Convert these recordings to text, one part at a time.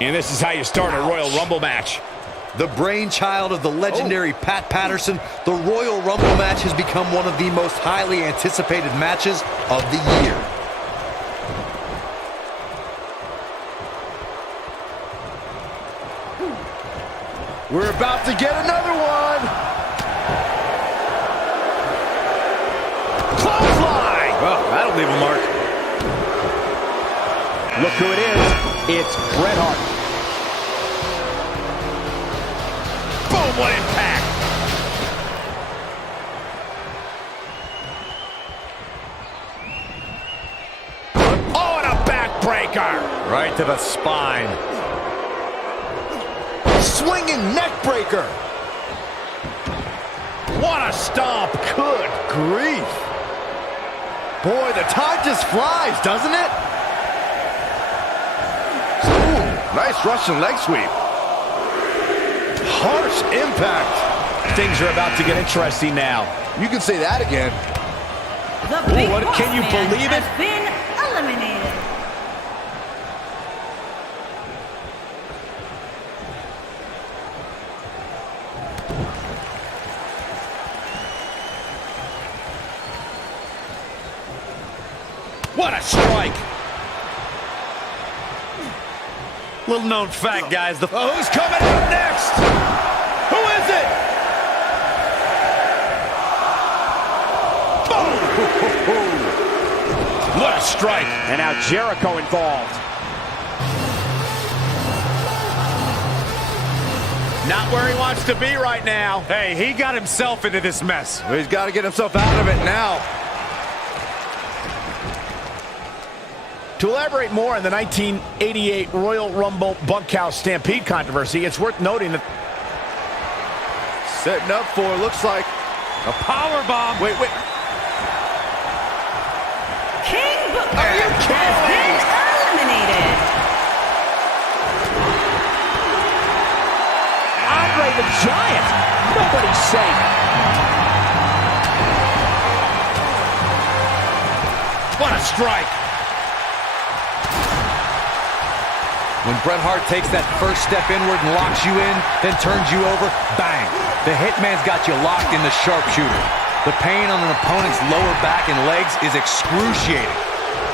And this is how you start a Royal Rumble match. The brainchild of the legendary Pat Patterson, the Royal Rumble match has become one of the most highly anticipated matches of the year. We're about to get another one. Clothesline! Well, that'll leave a mark. Look who it is. It's Bret Hart. Boom, what impact! Oh, and a backbreaker! Right to the spine. Swinging neck breaker. What a stomp! Good grief. Boy, the time just flies, doesn't it? Ooh, nice Russian leg sweep. Harsh impact. Things are about to get interesting now. You can say that again. The big what, can you boss man believe it? has been eliminated. What a strike! Little known fact, guys. Who's coming out next? Who is it? Boom! What a strike! And now Jericho involved. Not where he wants to be right now. Hey, he got himself into this mess. Well, he's got to get himself out of it now. To elaborate more on the 1988 Royal Rumble Bunkhouse Stampede controversy, it's worth noting that... Setting up for, looks like, A power bomb. wait. King Booker has been eliminated. Andre the Giant. Nobody's safe. What a strike! When Bret Hart takes that first step inward and locks you in, then turns you over, bang! The Hitman's got you locked in the sharpshooter. The pain on an opponent's lower back and legs is excruciating.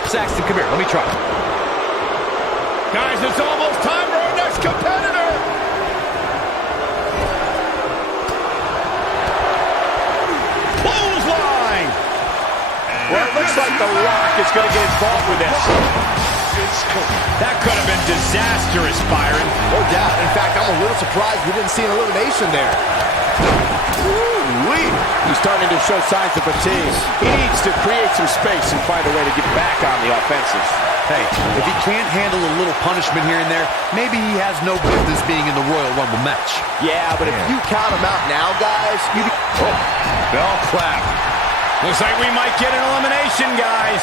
Saxton, come here, let me try. Guys, it's almost time for our next competitor! Clothesline! Well, it looks like The Rock is going to get involved with this. That could have been disastrous, Byron. No doubt. In fact, I'm a little surprised we didn't see an elimination there. Woo-wee. He's starting to show signs of fatigue. He needs to create some space and find a way to get back on the offensive. Hey, if he can't handle a little punishment here and there, maybe he has no business being in the Royal Rumble match. Yeah, but if You count him out now, guys. Bell clap. Looks like we might get an elimination, guys.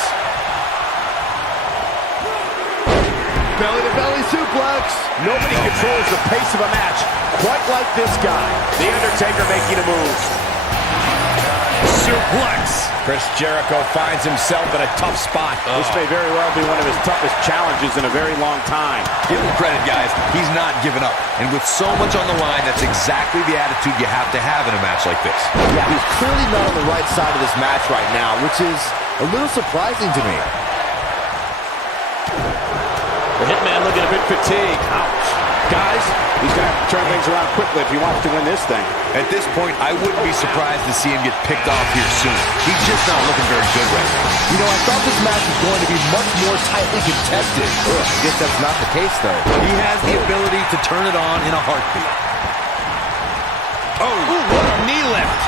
Belly-to-belly suplex. nobody controls the pace of a match quite like this guy. The Undertaker making a move. Suplex. Chris Jericho finds himself in a tough spot. This may very well be one of his toughest challenges in a very long time. Give him credit, guys. He's not giving up. And with so much on the line, that's exactly the attitude you have to have in a match like this. Yeah, he's clearly not on the right side of this match right now, which is a little surprising to me. The Hitman looking a bit fatigued. Ouch. Guys, he's going to have to turn things around quickly if he wants to win this thing. At this point, I wouldn't be surprised to see him get picked off here soon. He's just not looking very good right now. You know, I thought this match was going to be much more tightly contested. I guess that's not the case, though. He has the ability to turn it on in a heartbeat. Oh, what a knee lift.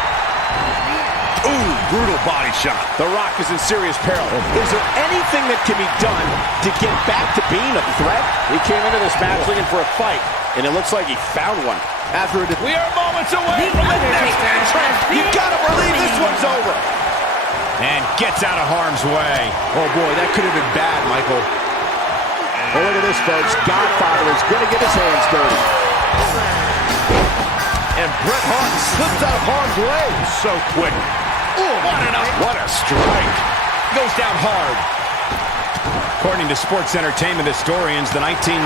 Ooh, brutal body shot. The Rock is in serious peril. Is there anything that can be done to get back to being a threat? He came into this match looking for a fight, and it looks like he found one. We are moments away The from the next Undertaker entrant. has been You gotta believe this one's over. And gets out of harm's way. Oh, boy, that could have been bad, Michael. Well, look at this, folks. Godfather is going to get his hands dirty. And Bret Hart slips out of harm's way. So quick. Ooh, what a strike. Goes down hard. According to sports entertainment historians, the 1992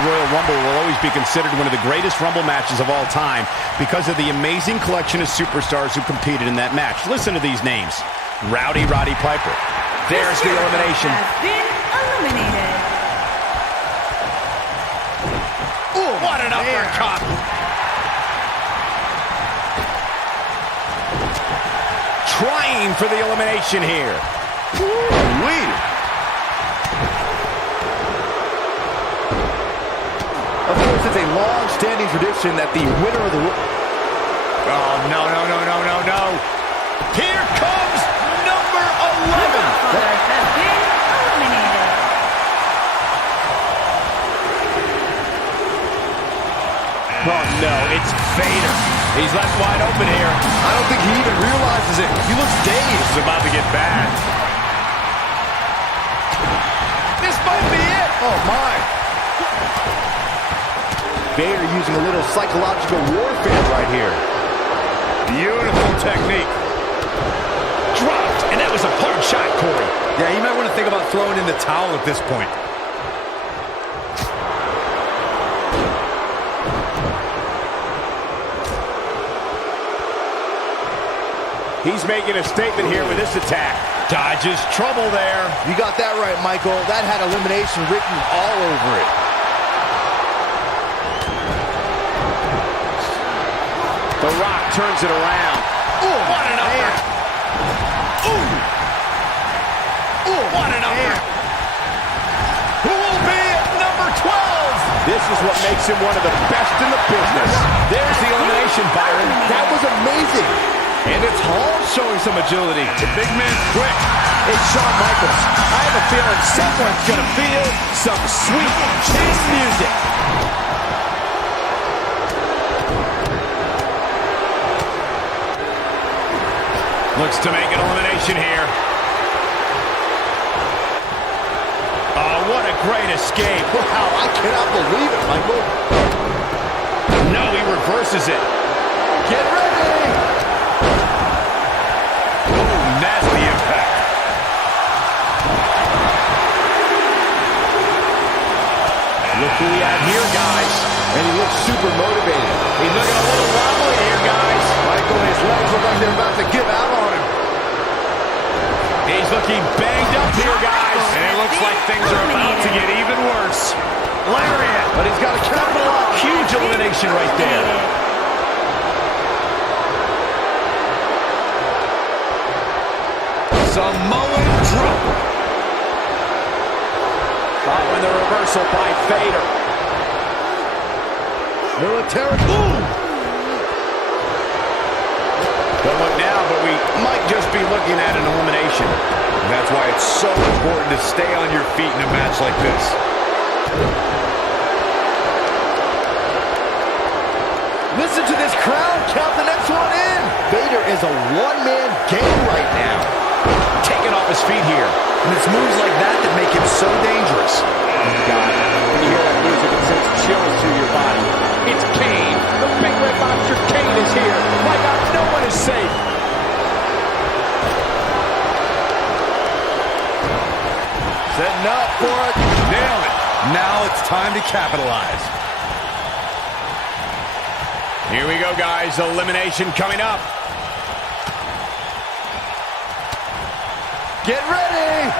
Royal Rumble will always be considered one of the greatest Rumble matches of all time because of the amazing collection of superstars who competed in that match. Listen to these names. Roddy Piper. There's the elimination. Has been eliminated. Ooh, what an uppercut. Trying for the elimination here. Of course, it's a long-standing tradition that the winner of the... Oh, no. Here comes number 11. Godfather has been eliminated. Oh, no, it's Vader. He's left wide open here. I don't think he even realizes it. He looks dazed. It's about to get bad. This might be it. Oh, my. Vader using a little psychological warfare right here. Beautiful technique. Dropped, and that was a hard shot, Corey. Yeah, you might want to think about throwing in the towel at this point. He's making a statement here with this attack. Dodges trouble there. You got that right, Michael. That had elimination written all over it. The Rock turns it around. Ooh, what an upper. Ooh. Ooh, what an upper. Who will be at number 12? This is what makes him one of the best in the business. There's the elimination, Byron. That was amazing. And it's Hall showing some agility. The big man's quick. It's Shawn Michaels. I have a feeling someone's going to feel some sweet chin music. Looks to make an elimination here. Oh, what a great escape. Wow, I cannot believe it, Michael. No, he reverses it. Get ready. Oh, nasty impact. Look who we have here, guys. And he looks super motivated. He's looking a little wobbly here, guys. Michael, his legs look like they're about to give out on him. He's looking banged up here, guys. And it looks like things are about to get even worse. Lariat. But he's got to capitalize. Huge elimination right there. Samoan drop. Following the reversal by Vader. Military. Boom. Don't look now, but we might just be looking at an elimination. And that's why it's so important to stay on your feet in a match like this. Listen to this crowd. Count the next one in. Vader is a one-man game right now. Taking off his feet here. And it's moves like that that make him so dangerous. God, when you hear that music, it sends chills through your body. It's Kane. The big red monster Kane is here. My God, no one is safe. Setting up for it. Nailed it. Now it's time to capitalize. Here we go, guys. Elimination coming up. Get ready.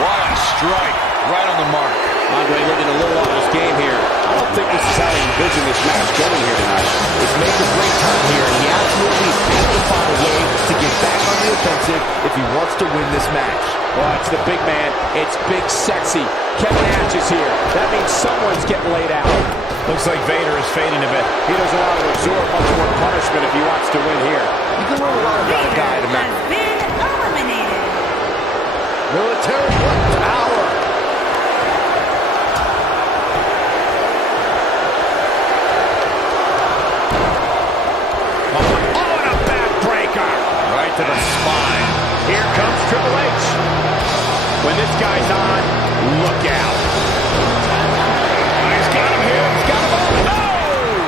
What a strike. Right on the mark. Andre looking a little off his game here. I don't think this is how he envisioned this match going here tonight. It's make or break time here, and he absolutely has to find a way to get back on the offensive if he wants to win this match. Well, it's the big man. It's Big Sexy. Kevin Nash is here. That means someone's getting laid out. Looks like Vader is fading a bit. He doesn't want to absorb much more punishment if he wants to win here. You can learn a lot about a guy to Has been eliminated. military power. Oh, and a backbreaker. Right to the spine. Here comes Triple H. When this guy's on, look out. He's got him here. He's got him on. Oh!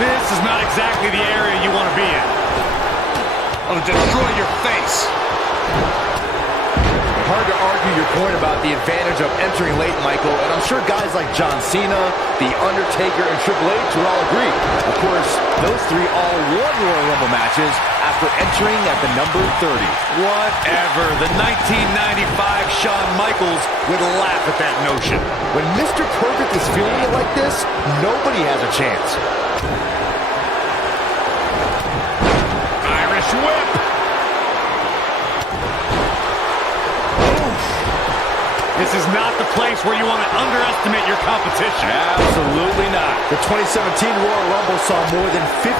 This is not exactly the area you want to be in. It'll destroy your face. Hard to argue your point about the advantage of entering late, Michael, and I'm sure guys like John Cena, The Undertaker, and Triple H would all agree. Of course, those three all won Royal Rumble matches after entering at the number 30. Whatever. The 1995 Shawn Michaels would laugh at that notion. When Mr. Perfect is feeling it like this, nobody has a chance. Irish whip. This is not the place where you want to underestimate your competition. Absolutely not. The 2017 Royal Rumble saw more than 52,000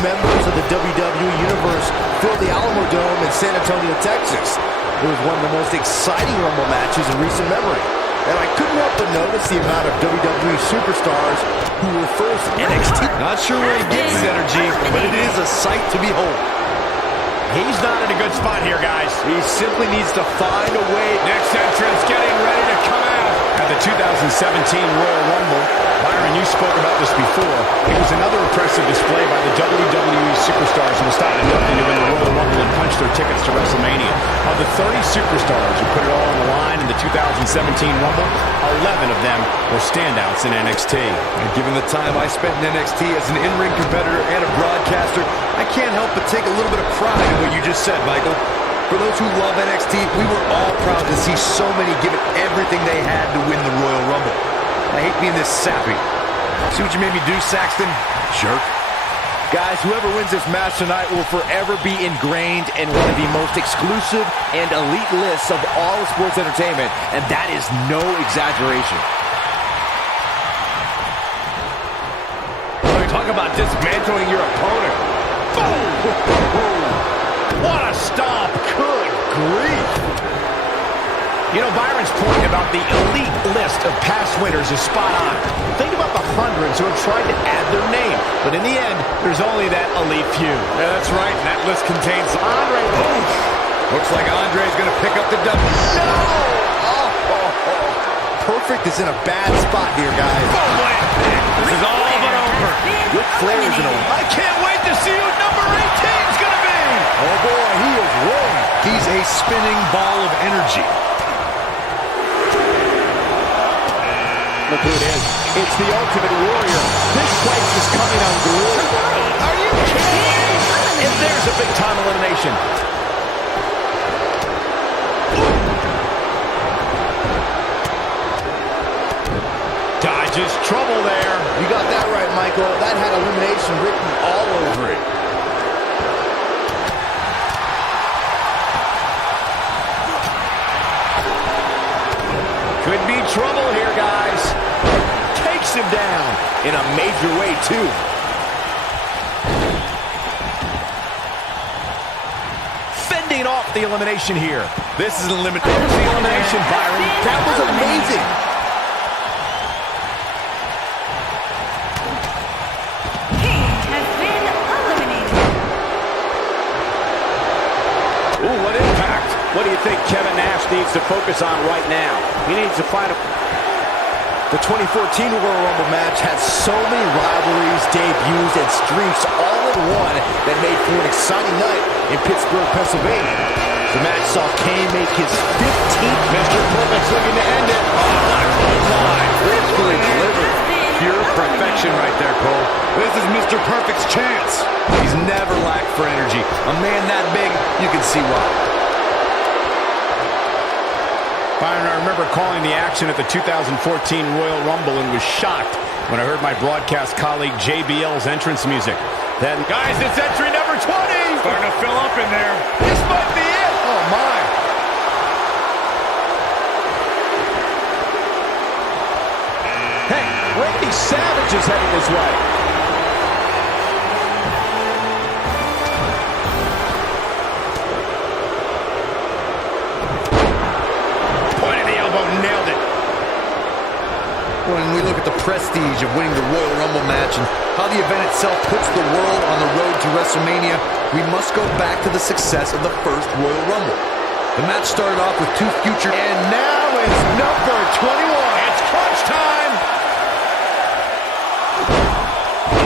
members of the WWE Universe fill the Alamo Dome in San Antonio, Texas. It was one of the most exciting Rumble matches in recent memory. And I couldn't help but notice the amount of WWE superstars who were first NXT. Not sure where he gets his energy, but it is a sight to behold. He's not in a good spot here, guys. He simply needs to find a way. Next entrance getting ready to come out. At the 2017 Royal Rumble, Byron, you spoke about this before. It was another impressive display by the WWE superstars who stopped at nothing to win the Royal Rumble and punch their tickets to WrestleMania. Of the 30 superstars who put it all on the line in the 2017 Rumble, 11 of them were standouts in NXT. And given the time I spent in NXT as an in-ring competitor and a broadcaster, I can't help but take a little bit of pride in what you just said, Michael. For those who love NXT, we were all proud to see so many give it everything they had to win the Royal Rumble. I hate being this sappy. See what you made me do, Saxton? Jerk. Guys, whoever wins this match tonight will forever be ingrained in one of the most exclusive and elite lists of all of sports entertainment, and that is no exaggeration. Talk about dismantling your opponent. Boom! What a stomp! Good grief! You know, Byron's point about the elite list of past winners is spot on. Think about the hundreds who have tried to add their name, but in the end, there's only that elite few. Yeah, that's right, and that list contains Andre. Boom! Looks like Andre's going to pick up the W. No! Perfect is in a bad spot here, guys. This is all but over. Ric Flair is in a... I can't wait to see who number 18 is going to be! Oh boy, he is rolling. He's a spinning ball of energy. Look who it is. It's the Ultimate Warrior. This place is coming unglued. Are you kidding me? And there's a big-time elimination. Dodges trouble there. You got that right, Michael. That had elimination written all over it. Could be trouble here, guys. Takes him down in a major way, too. Fending off the elimination here. This is an elimination. There's the elimination, Byron. That was amazing. King has been eliminated. Ooh, what impact. What do you think Kevin Nash needs to focus on right now? He needs to find a... The 2014 Royal Rumble match had so many rivalries, debuts, and streaks all in one that made for an exciting night in Pittsburgh, Pennsylvania. The match saw Kane make his 15th. Mr. Perfect's looking to end it. Oh, what a clothesline. Gracefully delivered. Pure perfection right there, Cole. This is Mr. Perfect's chance. He's never lacked for energy. A man that big, you can see why. Byron, I remember calling the action at the 2014 Royal Rumble and was shocked when I heard my broadcast colleague JBL's entrance music. Then, guys, it's entry number 20! Starting to fill up in there. This might be it! Oh, my! Hey, Randy Savage is heading this way. Nailed it. When we look at the prestige of winning the Royal Rumble match and how the event itself puts the world on the road to WrestleMania, we must go back to the success of the first Royal Rumble. The match started off with two future... And now is number 21. It's crunch time.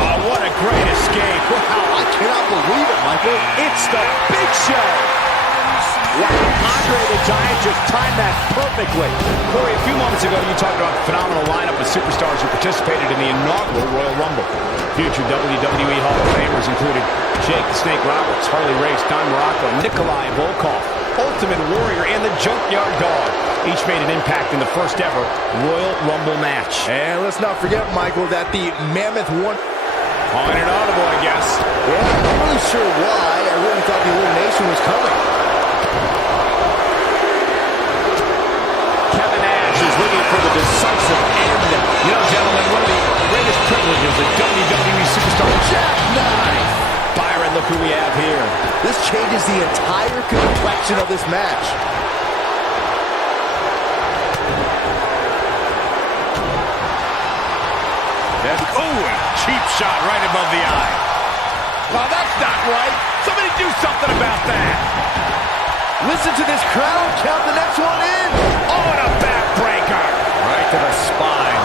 Oh, what a great escape. Wow, I cannot believe it, Michael. It's the Big Show. Wow, Andre the Giant just timed that perfectly. Corey, a few moments ago, you talked about a phenomenal lineup of superstars who participated in the inaugural Royal Rumble. Future WWE Hall of Famers included Jake the Snake Roberts, Harley Race, Don Morocco, Nikolai Volkov, Ultimate Warrior, and the Junkyard Dog. Each made an impact in the first ever Royal Rumble match. And let's not forget, Michael, that the Mammoth won. Calling it audible, I guess. Yeah, I'm not really sure why. I really thought the elimination was coming. Kevin Nash is looking for the decisive end. You know, gentlemen, one of the greatest privileges a WWE superstar jackknife. Byron, look who we have here. This changes the entire complexion of this match. Cheap shot right above the eye. Well, that's not right. Somebody do something about that. Listen to this crowd. Count the next one in. Oh, and a backbreaker. Right to the spine.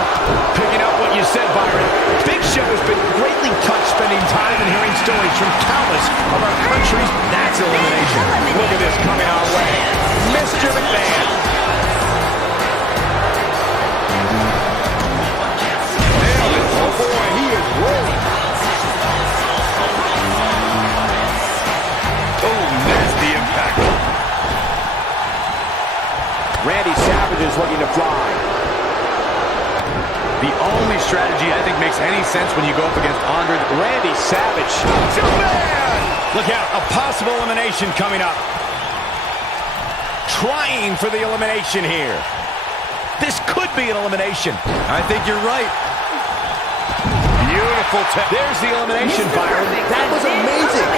Picking up what you said, Byron. Big Show has been greatly touched spending time and hearing stories from countless of our country's. That's elimination. Look at this coming our way. Mr. McMahon. Oh boy, he is rolling. Oh, nasty impact. Randy Savage is looking to fly. The only strategy I think makes any sense when you go up against Andre. Randy Savage. Look out, a possible elimination coming up. Trying for the elimination here. This could be an elimination. I think you're right. Beautiful. There's the elimination, Byron. That was amazing.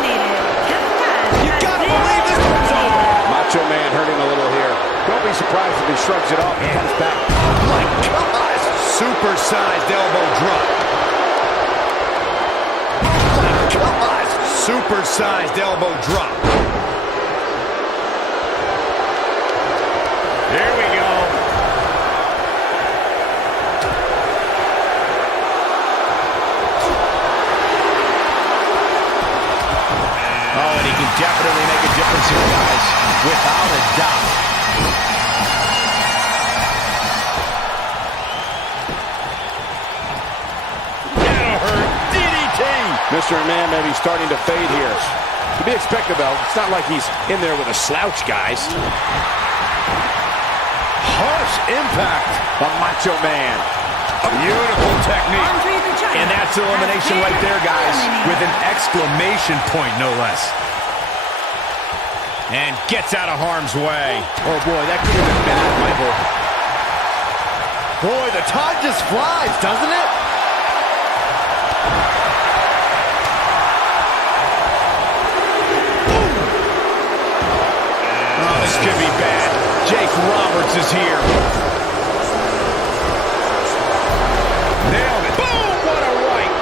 You gotta believe this one's over. Macho Man hurting a little here. Don't be surprised if he shrugs it off and comes back. My gosh. Supersized elbow drop. My gosh. Supersized elbow drop. Here we go. Oh, and he can definitely make a difference here, guys. Without a doubt. That'll hurt. DDT. Mr. Man may be starting to fade here. To be expected, though. It's not like he's in there with a slouch, guys. Harsh impact. The Macho Man. Beautiful technique. Andre the Giant. And that's elimination right there, guys. With an exclamation point, no less. And gets out of harm's way. Oh boy, that could have been bad, Michael. Boy, the time just flies, doesn't it? Oh, this could be bad. Jake Roberts is here. Nailed it. Boom! What a right.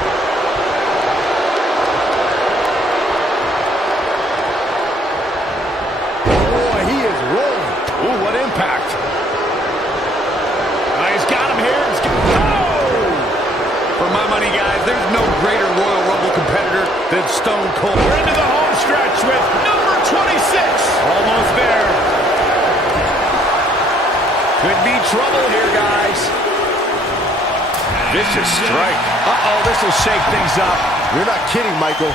Boy, he is rolling. Ooh, what impact. He's got him here. Oh! For my money, guys, there's no greater Royal Rumble competitor than Stone Cold. We're into the home stretch with number 26. Almost there. Could be trouble here, guys. Vicious strike. Uh-oh, this will shake things up. You're not kidding, Michael.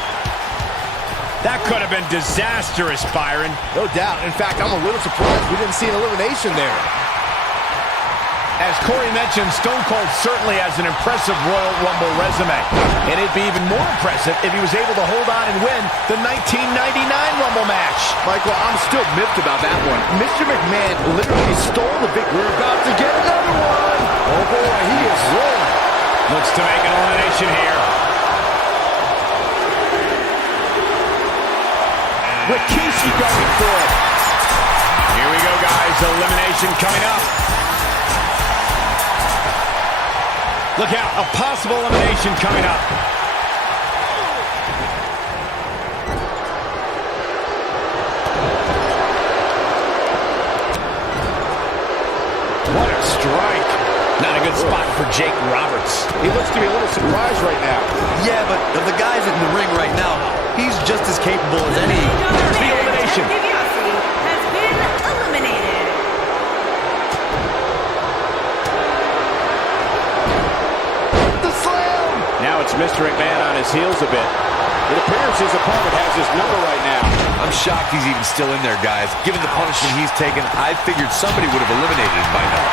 That could have been disastrous, Byron. No doubt. In fact, I'm a little surprised we didn't see an elimination there. As Corey mentioned, Stone Cold certainly has an impressive Royal Rumble resume. And it'd be even more impressive if he was able to hold on and win the 1999 Rumble match. Michael, I'm still miffed about that one. Mr. McMahon literally stole the victory. We're about to get another one. Oh boy, he is rolling. Looks to make an elimination here. Rikishi going for it. Here we go, guys. Elimination coming up. Look out, a possible elimination coming up. What a strike. Not a good spot for Jake Roberts. He looks to be a little surprised right now. Yeah, but of the guys in the ring right now, he's just as capable as any. Here's the elimination. DiBiase has been now it's Mr. McMahon on his heels a bit. It appears his opponent has his number right now. I'm shocked he's even still in there, guys. Given the punishment he's taken, I figured somebody would have eliminated him by now.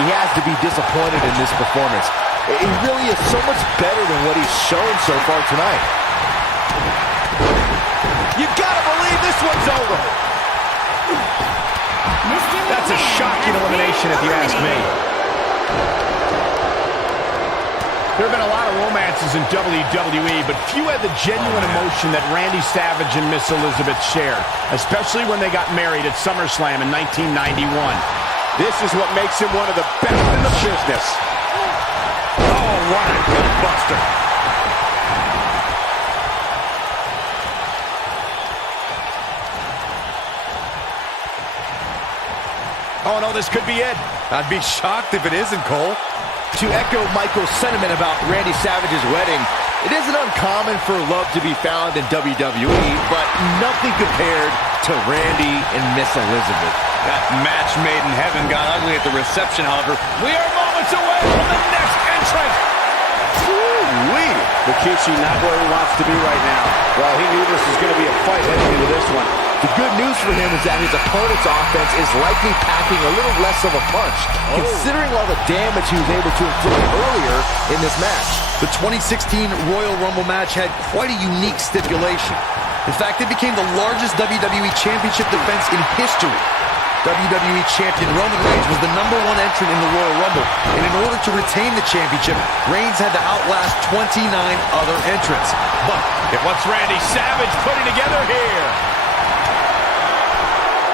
He has to be disappointed in this performance. He really is so much better than what he's shown so far tonight. You gotta believe this one's over. That's a shocking elimination if you ask me. There have been a lot of romances in WWE, but few had the genuine emotion that Randy Savage and Miss Elizabeth shared, especially when they got married at SummerSlam in 1991. This is what makes him one of the best in the business. Oh, what a gut buster. Oh, no, this could be it. I'd be shocked if it isn't, Cole. To echo Michael's sentiment about Randy Savage's wedding, it isn't uncommon for love to be found in WWE, but nothing compared to Randy and Miss Elizabeth. That match made in heaven got ugly at the reception, however. We are moments away from the next entrant. Woo-wee. Rikishi not where he wants to be right now. Well, he knew this was going to be a fight heading into this one. The good news for him is that his opponent's offense is likely packing a little less of a punch, considering all the damage he was able to inflict earlier in this match. The 2016 Royal Rumble match had quite a unique stipulation. In fact, it became the largest WWE Championship defense in history. WWE Champion Roman Reigns was the #1 entrant in the Royal Rumble, and in order to retain the championship, Reigns had to outlast 29 other entrants. But it wants Randy Savage putting together here.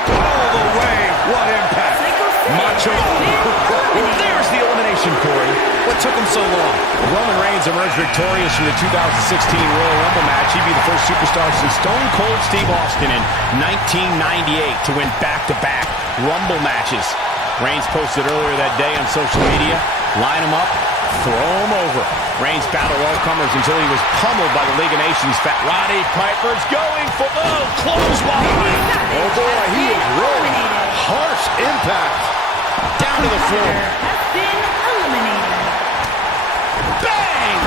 All the way, what impact. Macho. There's the elimination, Corey. What took him so long? Roman Reigns emerged victorious from the 2016 Royal Rumble match. He'd be the first superstar since Stone Cold Steve Austin in 1998 to win back-to-back Rumble matches. Reigns posted earlier that day on social media, line him up, throw him over. Reigns battled all comers until he was pummeled by the League of Nations. Fat Roddy Piper's going for, clothesline. Oh boy, he is rolling. Harsh impact. Down to the floor. Has been eliminated. Bang!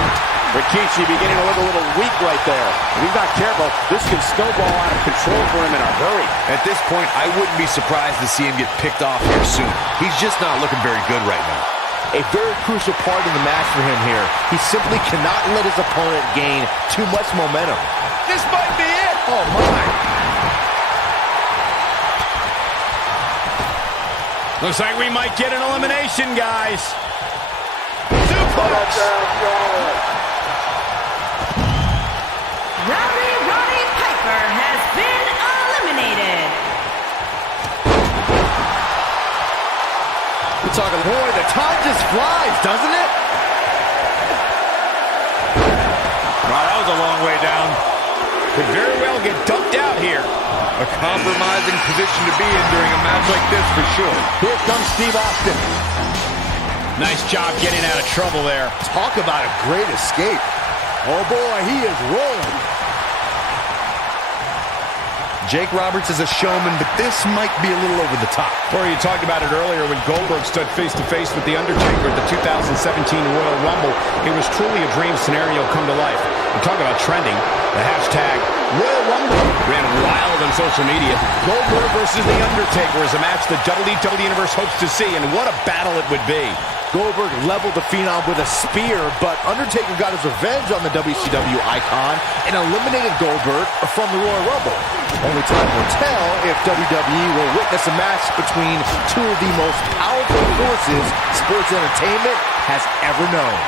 Rikishi beginning to look a little weak right there. If he's not careful, this can snowball out of control for him in a hurry. At this point, I wouldn't be surprised to see him get picked off here soon. He's just not looking very good right now. A very crucial part in the match for him here. He simply cannot let his opponent gain too much momentum. This might be it. Oh my. Looks like we might get an elimination, guys. Suplex. Roddy Piper has been eliminated. We're talking, boy, the time just flies, doesn't it? Wow, that was a long way down. Could very well get dumped out here. A compromising position to be in during a match like this for sure. Here comes Steve Austin. Nice job getting out of trouble there. Talk about a great escape. Oh boy, he is rolling. Jake Roberts is a showman, but this might be a little over the top. Corey, you talked about it earlier when Goldberg stood face-to-face with The Undertaker at the 2017 Royal Rumble. It was truly a dream scenario come to life. And talk about trending. The hashtag Royal Rumble ran wild on social media. Goldberg versus The Undertaker is a match the WWE Universe hopes to see, and what a battle it would be. Goldberg leveled the Phenom with a spear, but Undertaker got his revenge on the WCW icon and eliminated Goldberg from the Royal Rumble. Only time will tell if WWE will witness a match between two of the most powerful forces sports entertainment has ever known.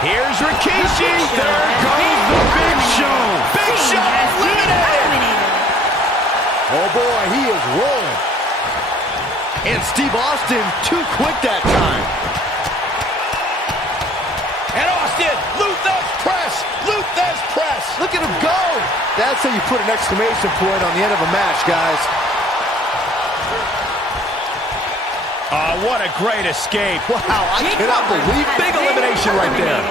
Here's Rikishi. There goes the Big Show. Big Show eliminated. Oh boy, he is rolling. And Steve Austin, too quick that time. And Austin, Luther's press. Luther's press. Look at him go. That's how you put an exclamation point on the end of a match, guys. What a great escape. Wow, I cannot believe it. Big elimination right there.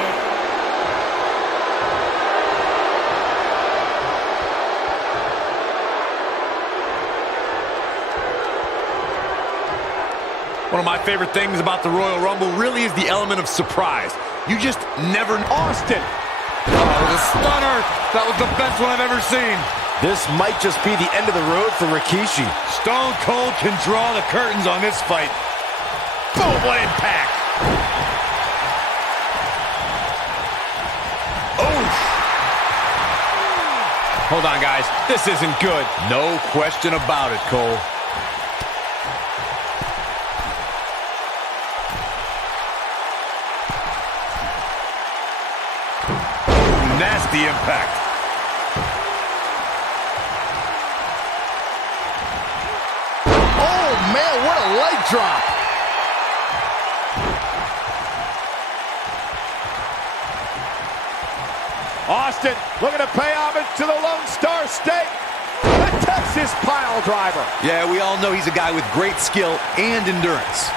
One of my favorite things about the Royal Rumble really is the element of surprise. You just never... Austin. Oh, the stunner. That was the best one I've ever seen. This might just be the end of the road for Rikishi. Stone Cold can draw the curtains on this fight. Boom, what impact! Oof. Hold on, guys. This isn't good. No question about it, Cole. Nasty impact. Oh, man, what a leg drop. Austin looking to pay homage to the Lone Star State. The Texas pile driver. Yeah, we all know he's a guy with great skill and endurance.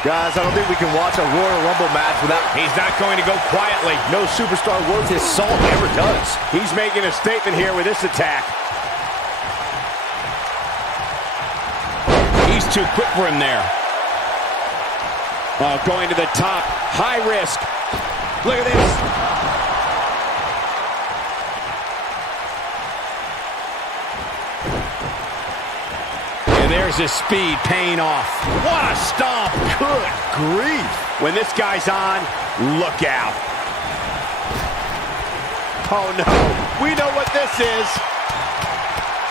Guys, I don't think we can watch a Royal Rumble match without... He's not going to go quietly. No superstar worth his salt ever does. He's making a statement here with this attack. He's too quick for him there. Oh, going to the top. High risk. Look at this. And there's his speed paying off. What a stomp. Good grief. When this guy's on, look out. Oh, no. We know what this is.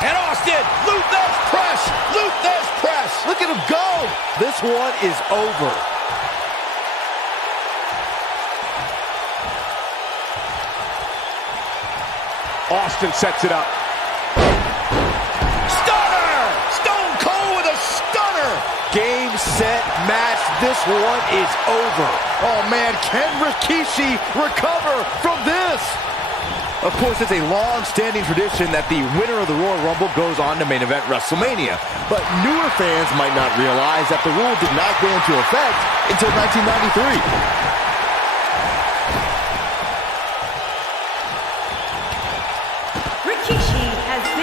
And Austin, Luthez press. Luthez press. Look at him go. This one is over. Austin sets it up. Stunner! Stone Cold with a stunner! Game, set, match. This one is over. Oh, man, can Rikishi recover from this? Of course, it's a long-standing tradition that the winner of the Royal Rumble goes on to main event WrestleMania. But newer fans might not realize that the rule did not go into effect until 1993.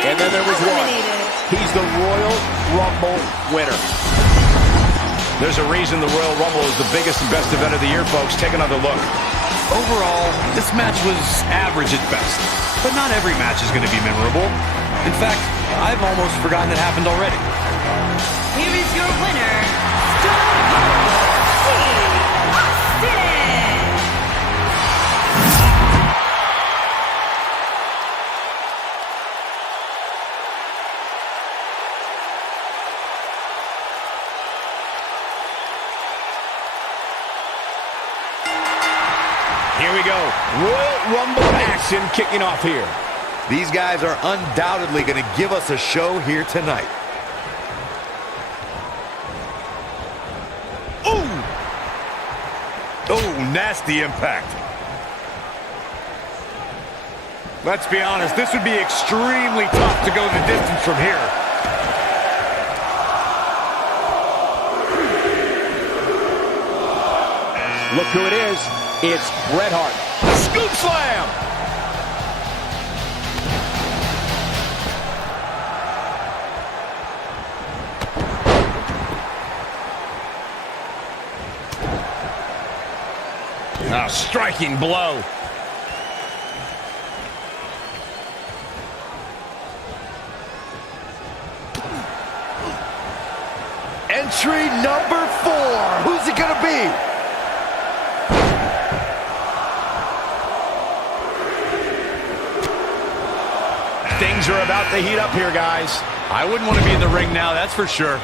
And then there was eliminated. one. He's the Royal Rumble winner. There's a reason the Royal Rumble is the biggest and best event of the year, folks. Take another look. Overall, this match was average at best. But not every match is going to be memorable. In fact, I've almost forgotten it happened already. Here is your winner, Stone Cold Austin. Here we go. Royal Rumble action kicking off here. These guys are undoubtedly going to give us a show here tonight. Ooh! Oh, nasty impact. Let's be honest, this would be extremely tough to go the distance from here. Look who it is. It's Bret Hart. The scoop slam. A striking blow. Entry number 4. Who's it gonna be? Things are about to heat up here, guys. I wouldn't want to be in the ring now, that's for sure.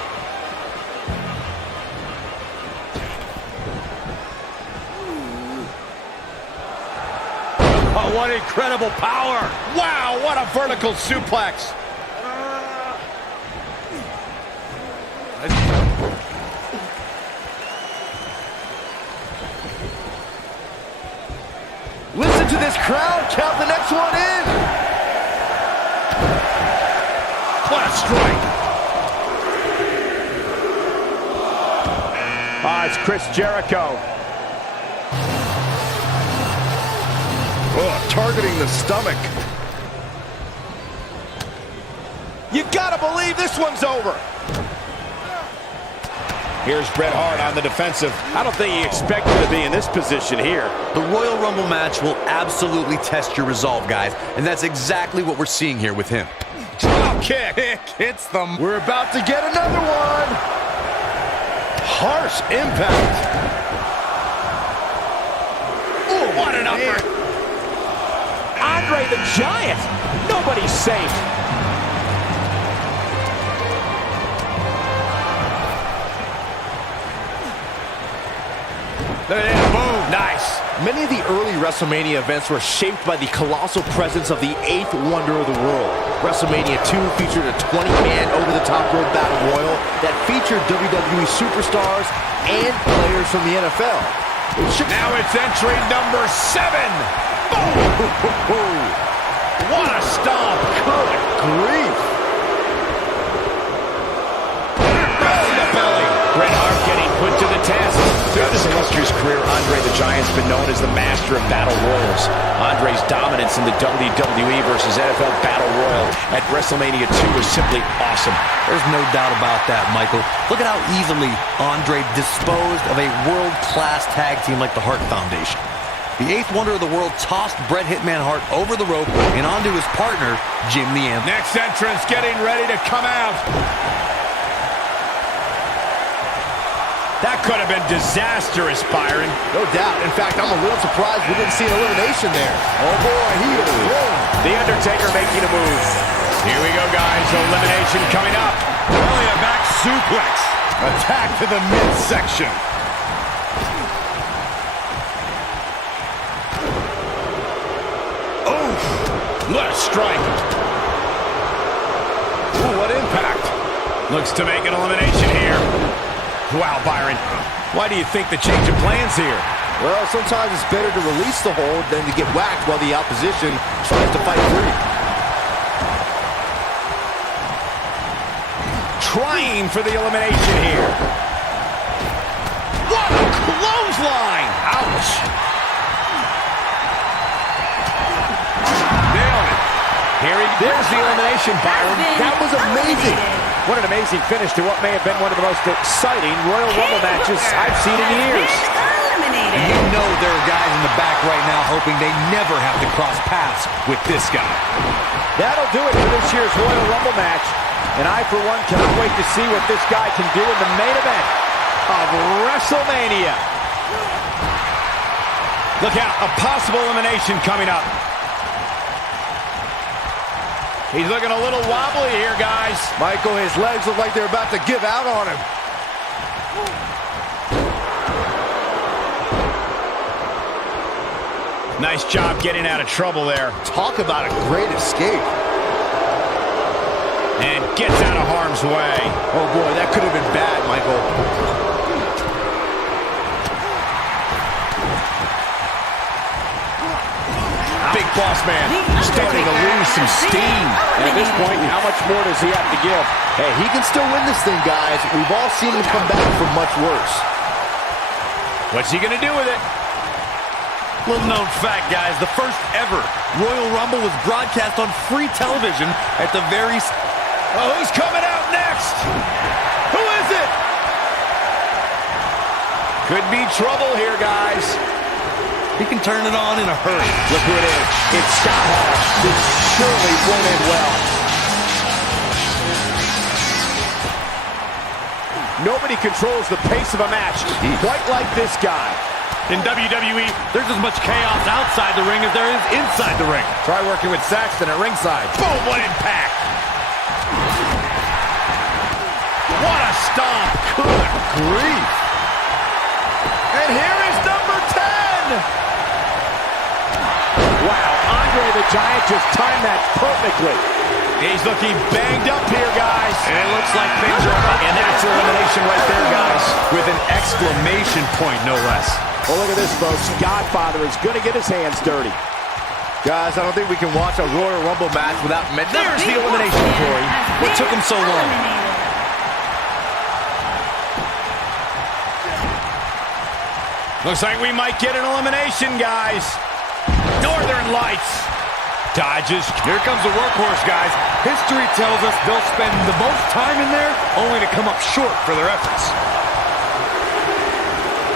Oh, what incredible power. Wow, what a vertical suplex. Listen to this crowd count the next one in. What a strike. It's Chris Jericho. Oh, targeting the stomach. You gotta believe this one's over. Here's Bret Hart on the defensive. I don't think he expected to be in this position here. The Royal Rumble match will absolutely test your resolve, guys, and that's exactly what we're seeing here with him. Drop kick. Hits them. We're about to get another one. Harsh impact. Ooh, what an upper. Andre the Giant. Nobody's safe. Boom. Nice. Many of the early WrestleMania events were shaped by the colossal presence of the eighth wonder of the world. WrestleMania 2 featured a 20-man over-the-top rope battle royal that featured WWE superstars and players from the NFL. Now it's entry number 7. Boom. What a stomp. Good grief. The belly. Bret Hart getting put to the test. Throughout his illustrious career, Andre the Giant's been known as the master of battle royals. Andre's dominance in the WWE versus NFL Battle Royal at WrestleMania 2 was simply awesome. There's no doubt about that, Michael. Look at how easily Andre disposed of a world-class tag team like the Hart Foundation. The eighth wonder of the world tossed Bret Hitman Hart over the rope and onto his partner, Jim the Ant. Next entrance getting ready to come out. That could have been disastrous, Byron. No doubt. In fact, I'm a little surprised we didn't see an elimination there. Oh boy, he is rolling. The Undertaker making a move. Here we go, guys. Elimination coming up. Belly a back suplex. Attack to the midsection. What a strike. Ooh, what impact. Looks to make an elimination here. Wow, Byron. Why do you think the change of plans here? Well, sometimes it's better to release the hold than to get whacked while the opposition tries to fight free. Trying for the elimination here. What a clothesline! Ouch! Nailed it. There's the elimination, Byron. That was amazing. What an amazing finish to what may have been one of the most exciting Royal Rumble matches I've seen in years. You know there are guys in the back right now hoping they never have to cross paths with this guy. That'll do it for this year's Royal Rumble match. And I, for one, cannot wait to see what this guy can do in the main event of WrestleMania. Look out, a possible elimination coming up. He's looking a little wobbly here, guys. Michael, his legs look like they're about to give out on him. Nice job getting out of trouble there. Talk about a great escape. And gets out of harm's way. Oh boy, that could have been bad, Michael. Big boss man starting to lose some steam. And at this point, how much more does he have to give? Hey, he can still win this thing, guys. We've all seen him come back from much worse. What's he going to do with it? Little known fact, guys, the first ever Royal Rumble was broadcast on free television at the very... Oh, who's coming out next? Who is it? Could be trouble here, guys. He can turn it on in a hurry. Look who it is. It's Scott Hall. This surely won't end well. Nobody controls the pace of a match quite like this guy. In WWE, there's as much chaos outside the ring as there is inside the ring. Try working with Saxton at ringside. Boom, what impact. What a stomp. Good grief. And here is number 10. Wow, Andre the Giant just timed that perfectly. He's looking banged up here, guys. And it looks like things are about. And that's elimination right there, guys. With an exclamation point, no less. Well, look at this, folks. Godfather is going to get his hands dirty. Guys, I don't think we can watch a Royal Rumble match without mentioning... There's the elimination, Corey. What took him so long? Looks like we might get an elimination, guys. Northern Lights. Dodges. Here comes the workhorse, guys. History tells us they'll spend the most time in there only to come up short for their efforts.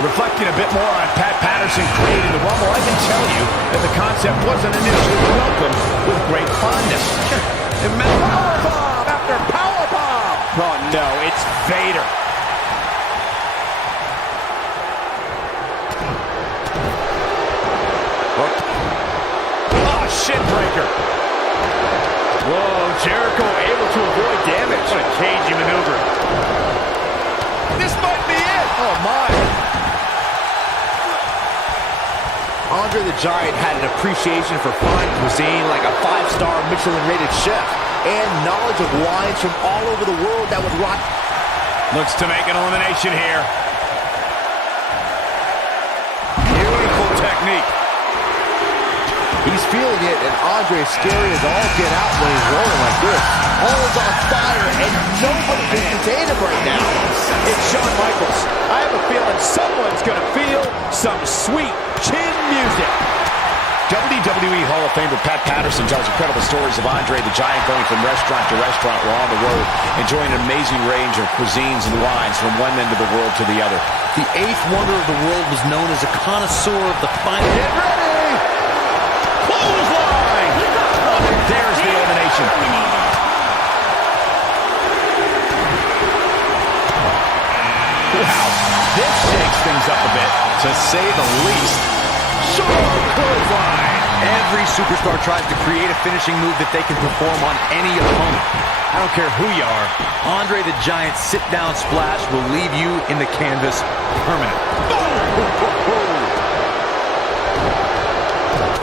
Reflecting a bit more on Pat Patterson creating the Rumble, I can tell you that the concept wasn't initially welcomed with great fondness. Powerbomb after powerbomb. Oh no, it's Vader. Oh, shin breaker. Whoa, Jericho able to avoid damage. What a cagey maneuver. This might be it. Oh, my. Andre the Giant had an appreciation for fine cuisine like a 5-star Michelin-rated chef and knowledge of wines from all over the world that would rock. Looks to make an elimination here. Beautiful technique. He's feeling it, and Andre's scary as all get out when he's rolling like this. All's on fire, and nobody can contain him right now. It's Shawn Michaels. I have a feeling someone's going to feel some sweet chin music. WWE Hall of Famer Pat Patterson tells incredible stories of Andre the Giant going from restaurant to restaurant while on the road, enjoying an amazing range of cuisines and wines from one end of the world to the other. The eighth wonder of the world was known as a connoisseur of the fine. Get ready! Clothesline! There's the elimination. Wow, this shakes things up a bit, to say the least. Sure, clothesline. Every superstar tries to create a finishing move that they can perform on any opponent. I don't care who you are. Andre the Giant's sit-down splash will leave you in the canvas permanent.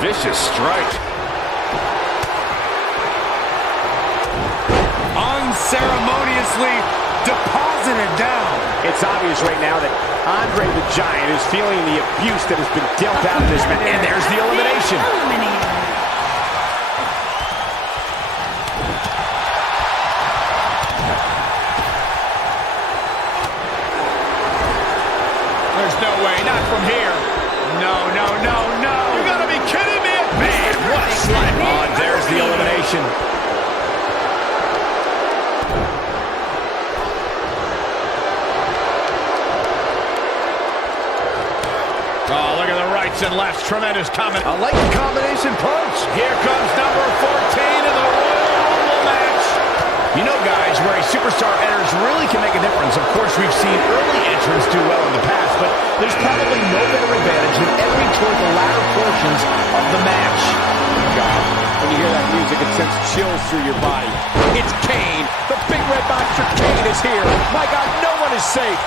Vicious strike. Unceremoniously deposited down. It's obvious right now that Andre the Giant is feeling the abuse that has been dealt out in this match. And there's the elimination. There's no way, not from here. No, no, no, no. You gotta be kidding me. Man, what a slap. Oh, there's the elimination. Oh, look at the rights and lefts. Tremendous comment. I like the combination punch. Here comes number 14 in the Royal Rumble match. You know, guys, where a superstar enters really can make a difference. Of course, we've seen early entrants do well in the past, but there's probably no better advantage than entering toward the latter portions of the match. God, when you hear that music, it sends chills through your body. It's Kane. The big red monster Kane is here. My God, no one is safe.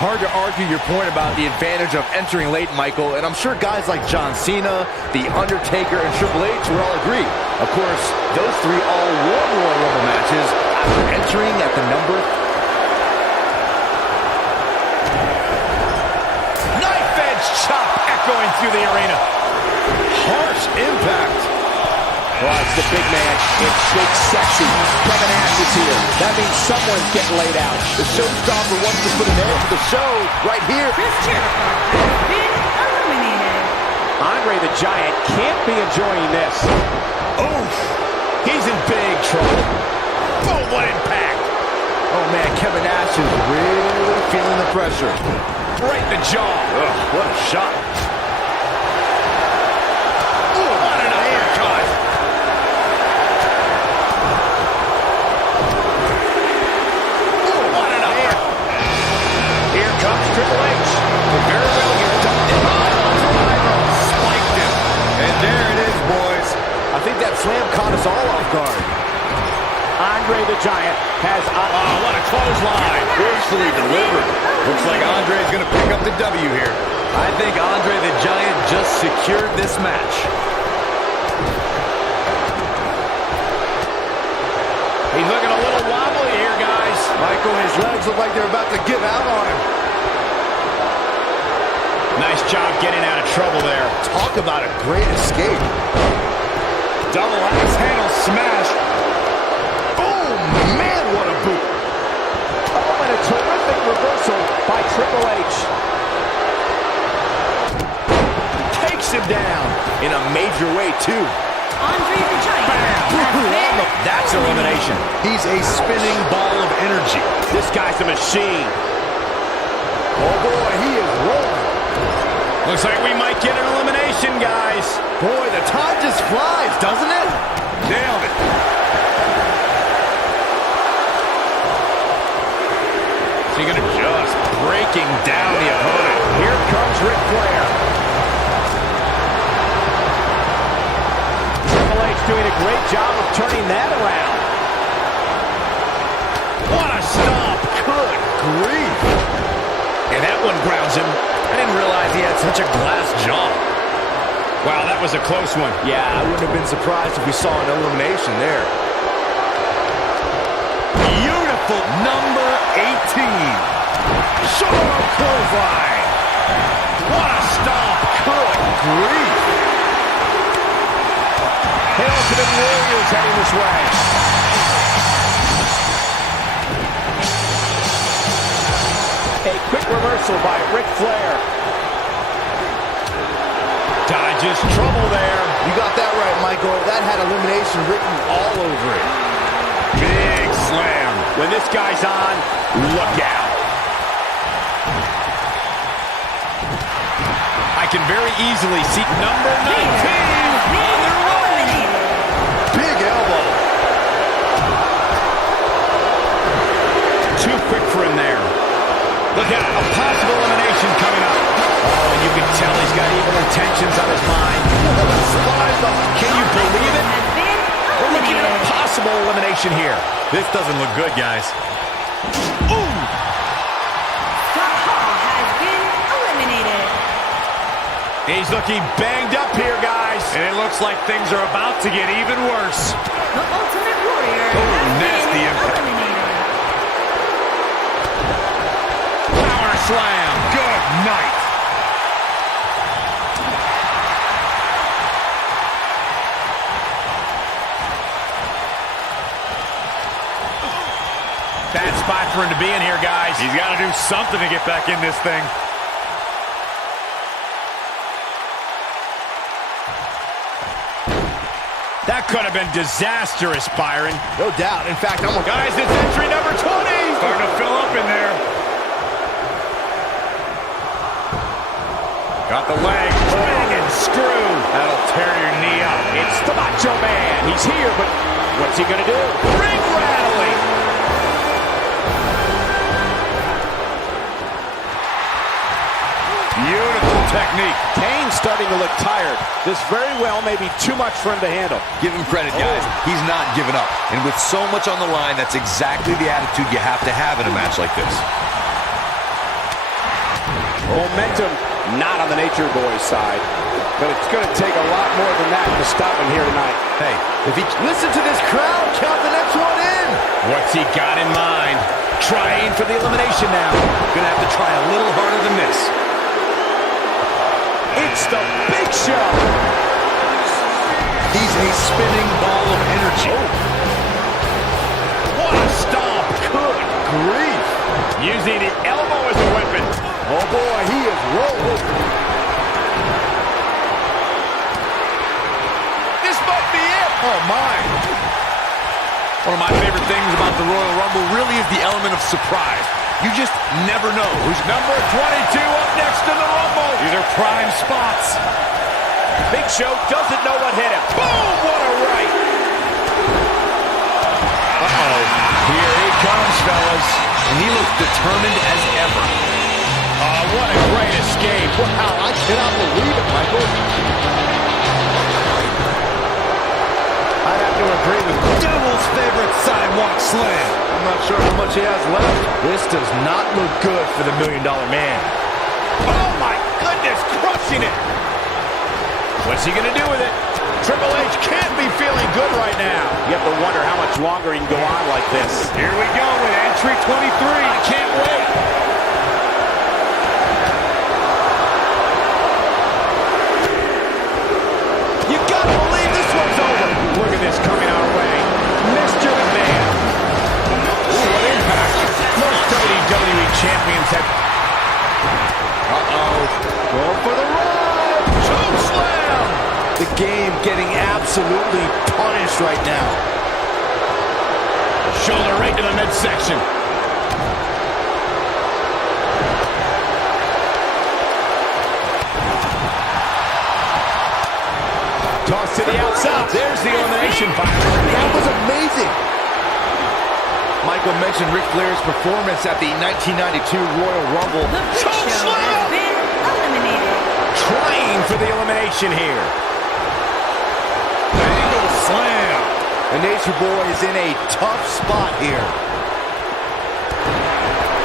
Hard to argue your point about the advantage of entering late, Michael, and I'm sure guys like John Cena, The Undertaker, and Triple H will all agree. Of course, those three all won Royal Rumble matches after entering at the number. Knife edge chop echoing through the arena. Harsh impact. Well, it's the big man. It's Big Sexy. Kevin Nash is here. That means someone's getting laid out. The showstopper wants to put an end to the show right here. Chris Jericho has been eliminated. Andre the Giant can't be enjoying this. Oof. He's in big trouble. Oh, what impact. Oh, man, Kevin Nash is really feeling the pressure. Right in the jaw. Ugh, what a shot. Ooh, what an uppercut. Ooh, what an uppercut. Here comes Triple H. Very well here. Spiked him. And there it is, boys. I think that slam caught us all off guard. Andre the Giant has... Oh, what a clothesline. Gracefully delivered. Looks like Andre's going to pick up the W here. I think Andre the Giant just secured this match. He's looking a little wobbly here, guys. Michael, his legs look like they're about to give out on him. Nice job getting out of trouble there. Talk about a great escape. Double axe handle smash. Oh, man, what a boot. Oh, and a terrific reversal by Triple H. Takes him down in a major way, too. Andre the Giant has been That's elimination. He's a spinning ball of energy. This guy's a machine. Oh, boy, he is rolling. Looks like we might get an elimination, guys. Boy, the time just flies, doesn't it? Nailed it. Is he gonna just breaking down the opponent? Here comes Ric Flair. Triple H doing a great job of turning that around. What a stomp! Good grief. And that one grounds him. I didn't realize he had such a glass jaw. Wow, that was a close one. Yeah, I wouldn't have been surprised if we saw an elimination there. Beautiful number 18. Shoulder clothesline. What a stomp! Good grief. The Ultimate Warrior's heading this way. A quick reversal by Ric Flair. Dodges trouble there. You got that right, Michael. That had elimination written all over it. Big slam. When this guy's on, look out. I can very easily see number 19 on their way. Big elbow. Too quick for him there. Look at a possible elimination coming up. Oh, and you can tell he's got evil intentions on his mind. Can you believe it? Has been We're looking at a eliminated. possible elimination here. This doesn't look good, guys. Ooh! Scott Hall has been eliminated. He's looking banged up here, guys. And it looks like things are about to get even worse. The Ultimate Warrior has nasty been impact. eliminated. Power slam. Good night. Bad spot for him to be in here, guys. He's got to do something to get back in this thing. That could have been disastrous, Byron. No doubt. In fact, I'm Guys, it's entry number 20. Starting to fill up in there. Got the leg. Swing and screw. That'll tear your knee up. It's the Macho Man. He's here, but what's he gonna do? Ring rattling. Beautiful technique. Kane's starting to look tired. This very well may be too much for him to handle. Give him credit, guys. He's not giving up. And with so much on the line, that's exactly the attitude you have to have in a match like this. Momentum not on the Nature Boy's side, but it's going to take a lot more than that to stop him here tonight. Hey, if he listen to this crowd, count the next one in. What's he got in mind? Trying for the elimination now. Gonna have to try a little harder than this. It's the Big Show. He's a spinning ball of energy. What a stomp. Good grief. Using the elbow as a weapon. Oh, boy, he is rolling. This might be it. Oh, my. One of my favorite things about the Royal Rumble really is the element of surprise. You just never know who's Number 22 up next in the Rumble. These are prime spots. Big Show doesn't know what hit him. Boom, what a right. Uh-oh. Here he comes, fellas. and he looks determined as ever. Oh, what a great escape. Wow, I cannot believe it, Michael. I'd have to agree with Devil's favorite sidewalk slam. I'm not sure how much he has left. This does not look good for the $1 Million Man. Oh, my goodness, crushing it. What's he going to do with it? Triple H can't be feeling good right now. You have to wonder how much longer he can go on like this. Here we go with entry 23. I can't wait. You got to believe this one's over. Look at this coming our way. Mr. McMahon. Ooh, what impact. Most WWE champions have... Uh-oh. Going for the run. Choke slam. The game getting absolutely punished right now. Shoulder right to the midsection. kicks up. There's the elimination fire. That was amazing. Michael mentioned Ric Flair's performance at the 1992 Royal Rumble. The Big Show has been eliminated. Trying for the elimination here. Angle slam. The Nature Boy is in a tough spot here.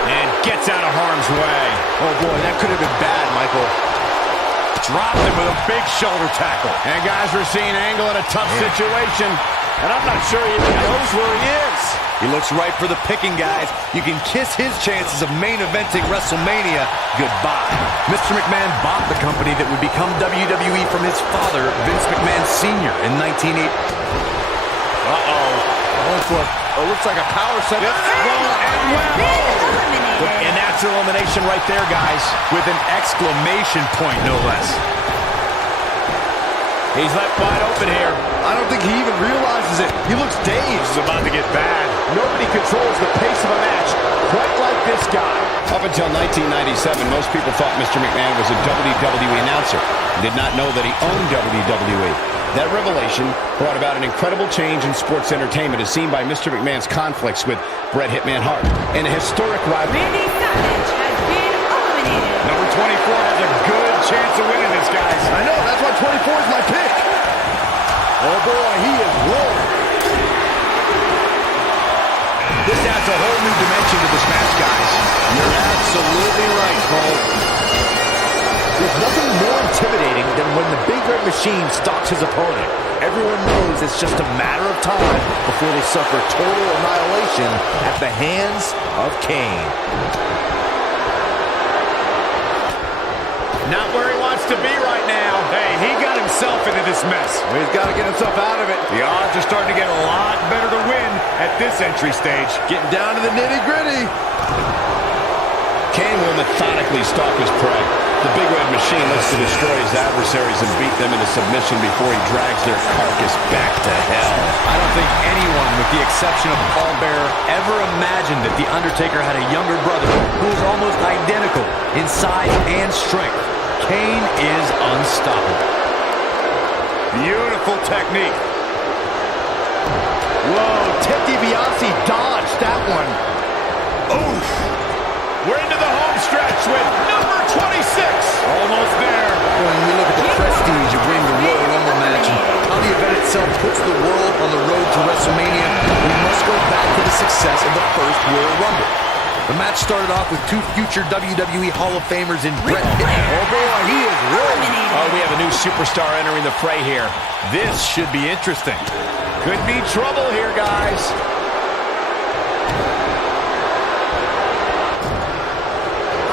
And gets out of harm's way. Oh boy, that could have been bad, Michael. Dropped him with a big shoulder tackle. And guys, we're seeing Angle in a tough situation. And I'm not sure he even knows where he is. He looks right for the picking, guys. You can kiss his chances of main eventing WrestleMania goodbye. Mr. McMahon bought the company that would become WWE from his father, Vince McMahon Sr. in 1980. Looks like a power set. And that's an elimination right there, guys. With an exclamation point, no less. He's left wide open here. I don't think he even realizes it. He looks dazed. This is about to get bad. Nobody controls the pace of a match quite like this guy. Up until 1997, most people thought Mr. McMahon was a WWE announcer and did not know that he owned WWE. That revelation brought about an incredible change in sports entertainment as seen by Mr. McMahon's conflicts with Bret Hitman Hart and a historic rivalry. Randy Savage has been eliminated. Number 24 has a good chance of winning this, guys. I know, that's why 24 is my pick. Oh boy, he is rolling. This adds a whole new dimension to this match, guys. You're absolutely right, Cole. There's nothing more intimidating than when the Big Red Machine stalks his opponent. Everyone knows it's just a matter of time before they suffer total annihilation at the hands of Kane. Not where he wants to be right now. Hey, he got himself into this mess. Well, he's got to get himself out of it. The odds are starting to get a lot better to win at this entry stage. Getting down to the nitty-gritty. Kane will methodically stalk his prey. The Big Red Machine looks to destroy his adversaries and beat them into submission before he drags their carcass back to hell. I don't think anyone, with the exception of Paul Bearer, ever imagined that The Undertaker had a younger brother who was almost identical in size and strength. Kane is unstoppable. Beautiful technique. Whoa, Ted DiBiase dodged that one. Oof! We're into the home stretch with number 26. Almost there. When we look at the prestige of winning the Royal Rumble match and how the event itself puts the world on the road to WrestleMania, we must go back to the success of the first Royal Rumble. The match started off with two future WWE Hall of Famers in Bret Hitman. Oh boy, he is rolling. Oh, we have a new superstar entering the fray here. This should be interesting. Could be trouble here, guys.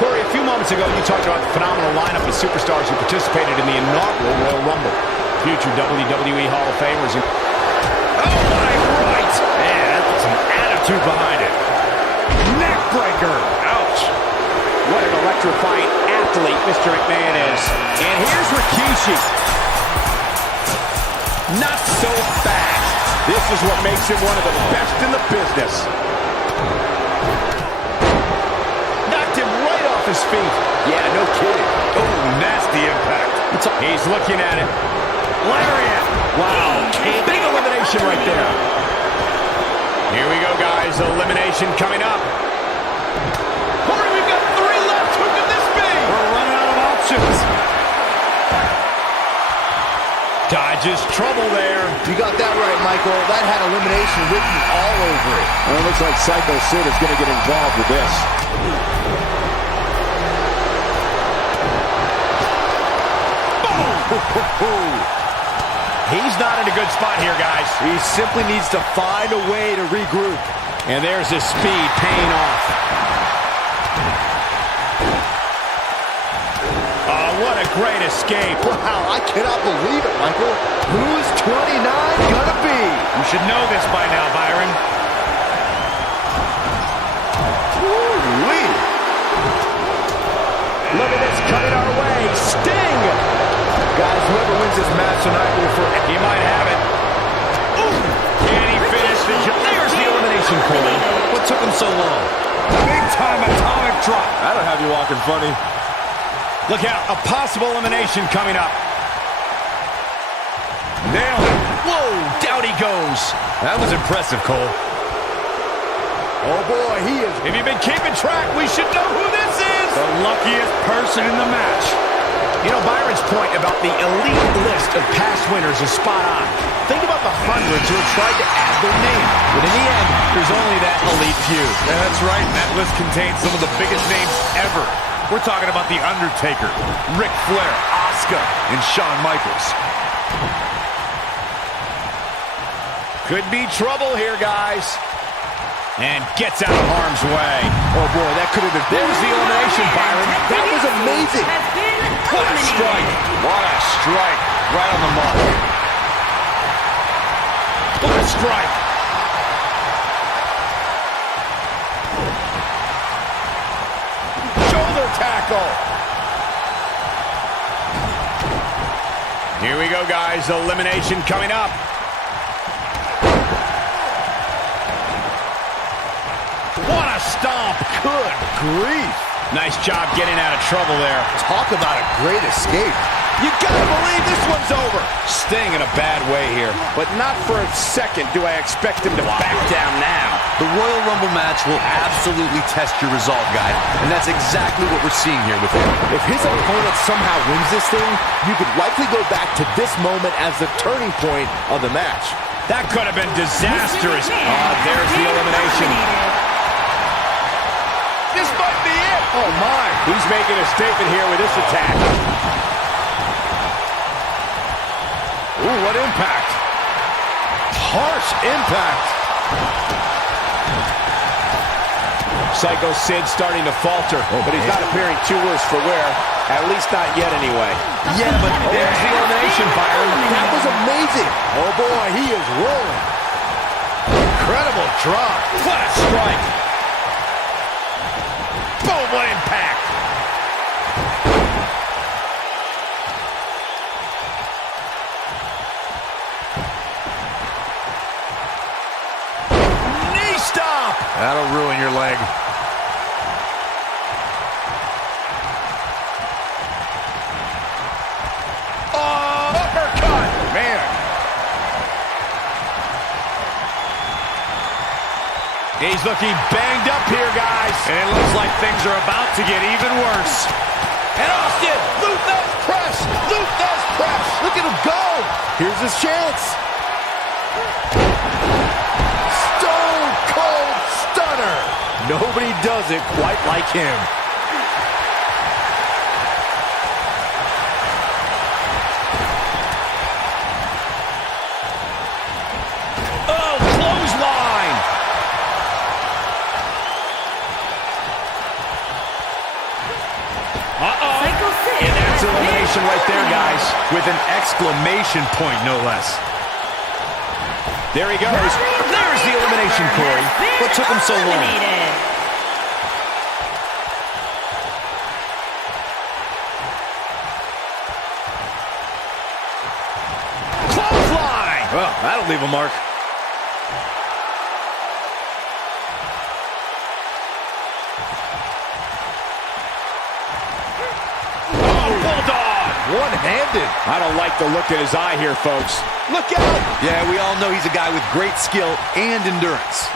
Corey, a few moments ago, you talked about the phenomenal lineup of superstars who participated in the inaugural Royal Rumble. Future WWE Hall of Famers. Oh, my right! Man, that's some attitude behind it. Neckbreaker. Ouch. What an electrifying athlete Mr. McMahon is. And here's Rikishi. Not so fast. This is what makes him one of the best in the business. Knocked him right off his feet. Yeah, no kidding. Oh, nasty impact. He's looking at it. Lariat. Wow. Big elimination right there. Here we go, guys. Elimination coming up. Corey, we've got 3 left. Who could this be? We're running out of options. Dodges trouble there. You got that right, Michael. That had elimination written all over it. Well, it looks like Psycho Sid is going to get involved with this. He's not in a good spot here, guys. He simply needs to find a way to regroup. And there's his speed paying off. Oh, what a great escape. Wow, I cannot believe it, Michael. Who's 29 gonna be? You should know this by now, Byron. Woo-wee. Look at this coming our way. Sting! Guys, whoever wins this match tonight will forever. He might have it. Ooh! Can he finish the job? There's the elimination, Corey. What took him so long? Big time atomic drop. That'll have you walking funny. Look out, a possible elimination coming up. Nailed it. Whoa, down he goes. That was impressive, Cole. Oh boy, he is... If you've been keeping track, we should know who this is. The luckiest person in the match. You know, Byron's point about the elite list of past winners is spot on. Think about the hundreds who have tried to add their name. But in the end, there's only that elite few. Yeah, that's right. And that list contains some of the biggest names ever. We're talking about The Undertaker, Ric Flair, Asuka, and Shawn Michaels. Could be trouble here, guys. And gets out of harm's way. Oh boy, that could have been... There's the elimination, Byron. That was amazing. Has been What a eliminated. strike. What a strike. Right on the mark. What a strike. Shoulder tackle. Here we go, guys. Elimination coming up. What a stomp. Good grief. Nice job getting out of trouble there. Talk about a great escape. You gotta believe this one's over. Sting in a bad way here. But not for a second do I expect him to back down now. The Royal Rumble match will absolutely test your resolve, guy. And that's exactly what we're seeing here with him. If his opponent somehow wins this thing, you could likely go back to this moment as the turning point of the match. That could have been disastrous. There's the elimination. This might be it. Oh my. He's making a statement here with this attack. Ooh, what impact. Harsh impact. Psycho Sid starting to falter. But he's not appearing too worse for wear. At least not yet anyway. Yeah, but there's the elimination, Byron. That was amazing. Oh boy, he is rolling. Incredible drop. What a strike. Boom, what impact. Knee stop. That'll ruin your leg. Oh, uppercut. Man. He's looking banged up here, guys. And it looks like things are about to get even worse. And Austin, Luther's press. Luther's press. Look at him go. Here's his chance. Stone Cold Stunner. Nobody does it quite like him. Oh, clothesline. Psycho Sid And that's has been elimination right there, guys. With an exclamation point, no less. There he goes. There's the elimination, Corey. What took him so long? eliminated. Clothesline. Well, that'll leave a mark. Oh, Bulldog. One-handed. I don't like the look in his eye here, folks. Look out. Yeah, we all know he's a guy with great skill and endurance.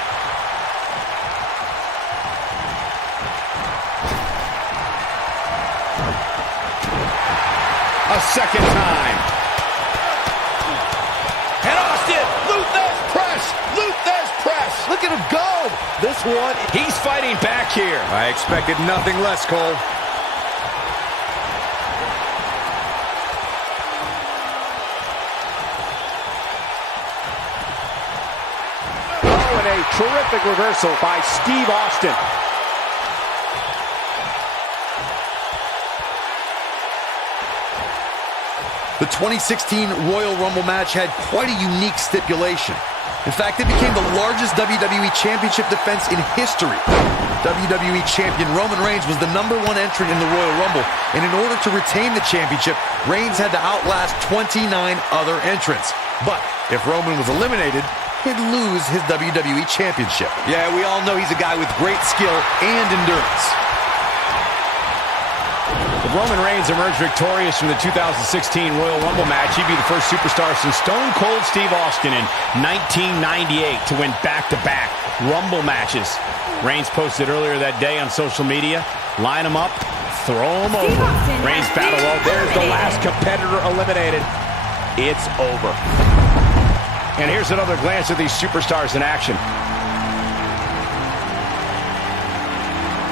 A second time. And Austin, Luther's press. Luther's press. Look at him go. This one. He's fighting back here. I expected nothing less, Cole. Oh, and a terrific reversal by Steve Austin. The 2016 Royal Rumble match had quite a unique stipulation. In fact, it became the largest WWE Championship defense in history. WWE Champion Roman Reigns was the #1 entrant in the Royal Rumble, and in order to retain the championship, Reigns had to outlast 29 other entrants. But if Roman was eliminated, he'd lose his WWE Championship. Yeah, we all know he's a guy with great skill and endurance. If Roman Reigns emerged victorious from the 2016 Royal Rumble match, he'd be the first superstar since Stone Cold Steve Austin in 1998 to win back-to-back Rumble matches. Reigns posted earlier that day on social media, line them up, throw them over. Reigns battle out. There's the last competitor eliminated. It's over. And here's another glance at these superstars in action.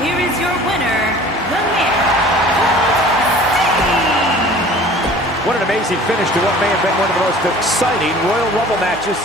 Here is your winner, the man. What an amazing finish to what may have been one of the most exciting Royal Rumble matches.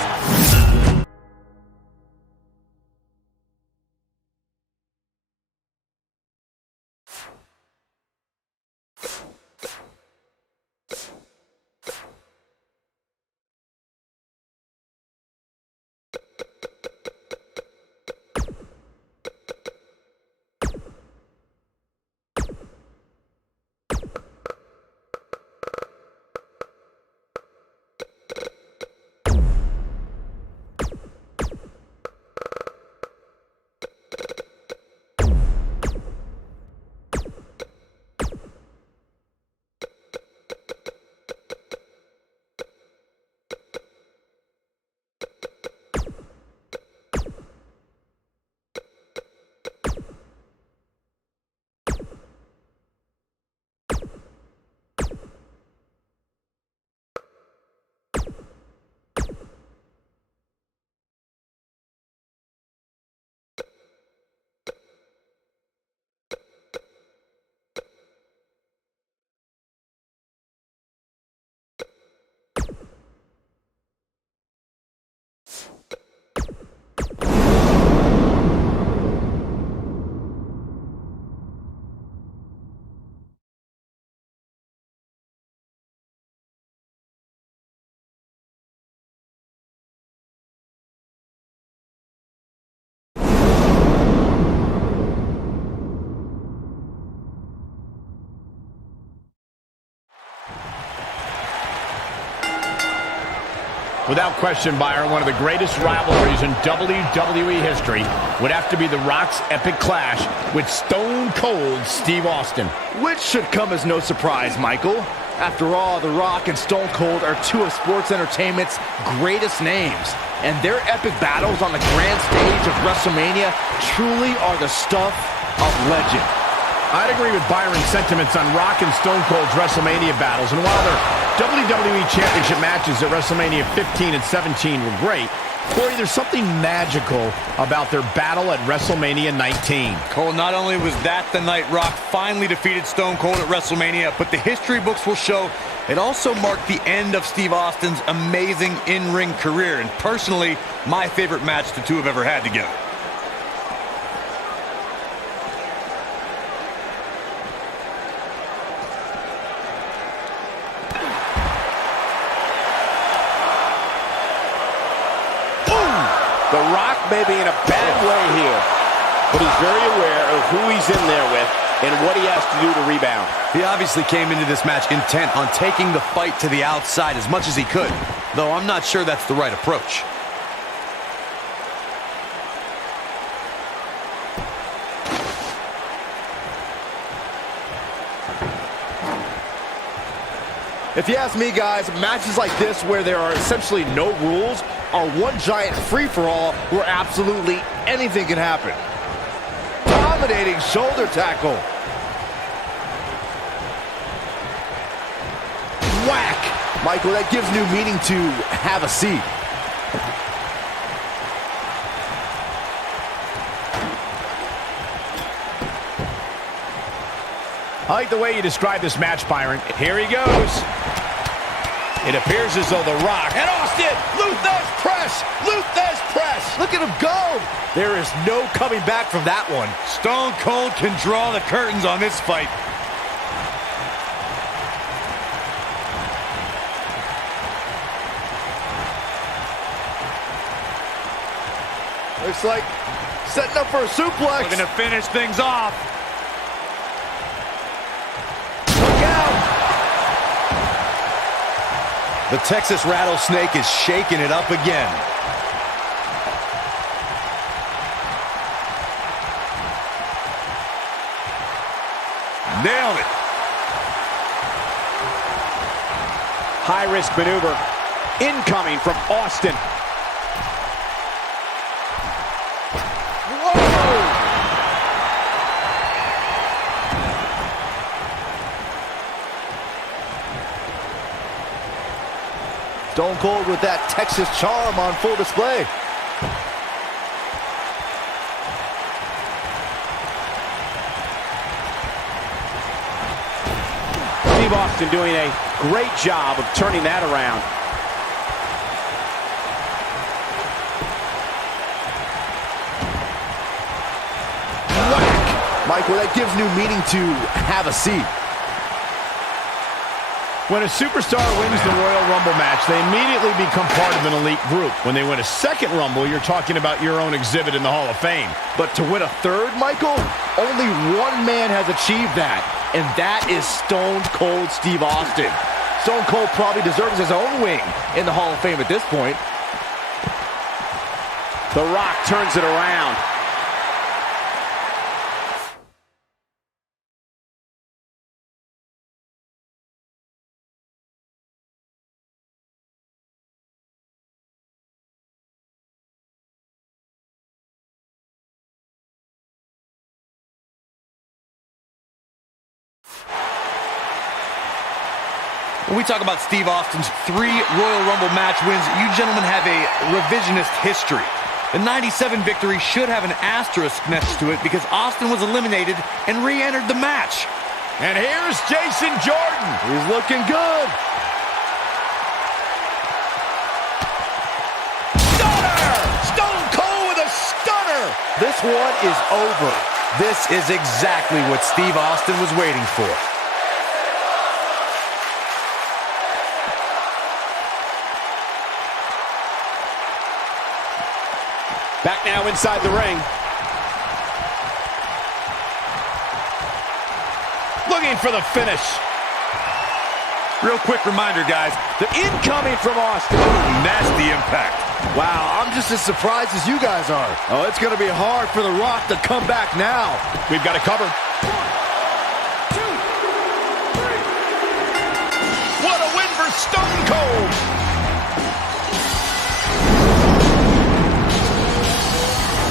Without question, Byron, one of the greatest rivalries in WWE history would have to be The Rock's epic clash with Stone Cold Steve Austin. Which should come as no surprise, Michael. After all, The Rock and Stone Cold are two of sports entertainment's greatest names. And their epic battles on the grand stage of WrestleMania truly are the stuff of legend. I'd agree with Byron's sentiments on Rock and Stone Cold's WrestleMania battles. And while their WWE Championship matches at WrestleMania 15 and 17 were great, Corey, there's something magical about their battle at WrestleMania 19. Cole, not only was that the night Rock finally defeated Stone Cold at WrestleMania, but the history books will show it also marked the end of Steve Austin's amazing in-ring career. And personally, my favorite match the two have ever had together. The Rock may be in a bad way here, but he's very aware of who he's in there with and what he has to do to rebound. He obviously came into this match intent on taking the fight to the outside as much as he could, though I'm not sure that's the right approach. If you ask me, guys, matches like this where there are essentially no rules are one giant free-for-all where absolutely anything can happen. Dominating shoulder tackle. Whack! Michael, that gives new meaning to have a seat. I like the way you describe this match, Byron. Here he goes. It appears as though The Rock and Austin, Luther's press, Luther's press. Look at him go. There is no coming back from that one. Stone Cold can draw the curtains on this fight. Looks like setting up for a suplex. Looking to finish things off. Look out. The Texas Rattlesnake is shaking it up again. Nailed it. High-risk maneuver incoming from Austin. Stone Cold with that Texas charm on full display. Steve Austin doing a great job of turning that around. Michael, that gives new meaning to have a seat. When a superstar wins the Royal Rumble match, they immediately become part of an elite group. When they win a second Rumble, you're talking about your own exhibit in the Hall of Fame. But to win a third, Michael, only one man has achieved that, and that is Stone Cold Steve Austin. Stone Cold probably deserves his own wing in the Hall of Fame at this point. The Rock turns it around. When we talk about Steve Austin's 3 Royal Rumble match wins, you gentlemen have a revisionist history. The 97 victory should have an asterisk next to it because Austin was eliminated and re-entered the match. And here's Jason Jordan. He's looking good. Stunner! Stone Cold with a stunner! This one is over. This is exactly what Steve Austin was waiting for. Back now inside the ring. Looking for the finish. Real quick reminder, guys. The incoming from Austin. Nasty impact. Wow, I'm just as surprised as you guys are. Oh, it's going to be hard for The Rock to come back now. We've got to cover. 1, 2, 3. What a win for Stone Cold!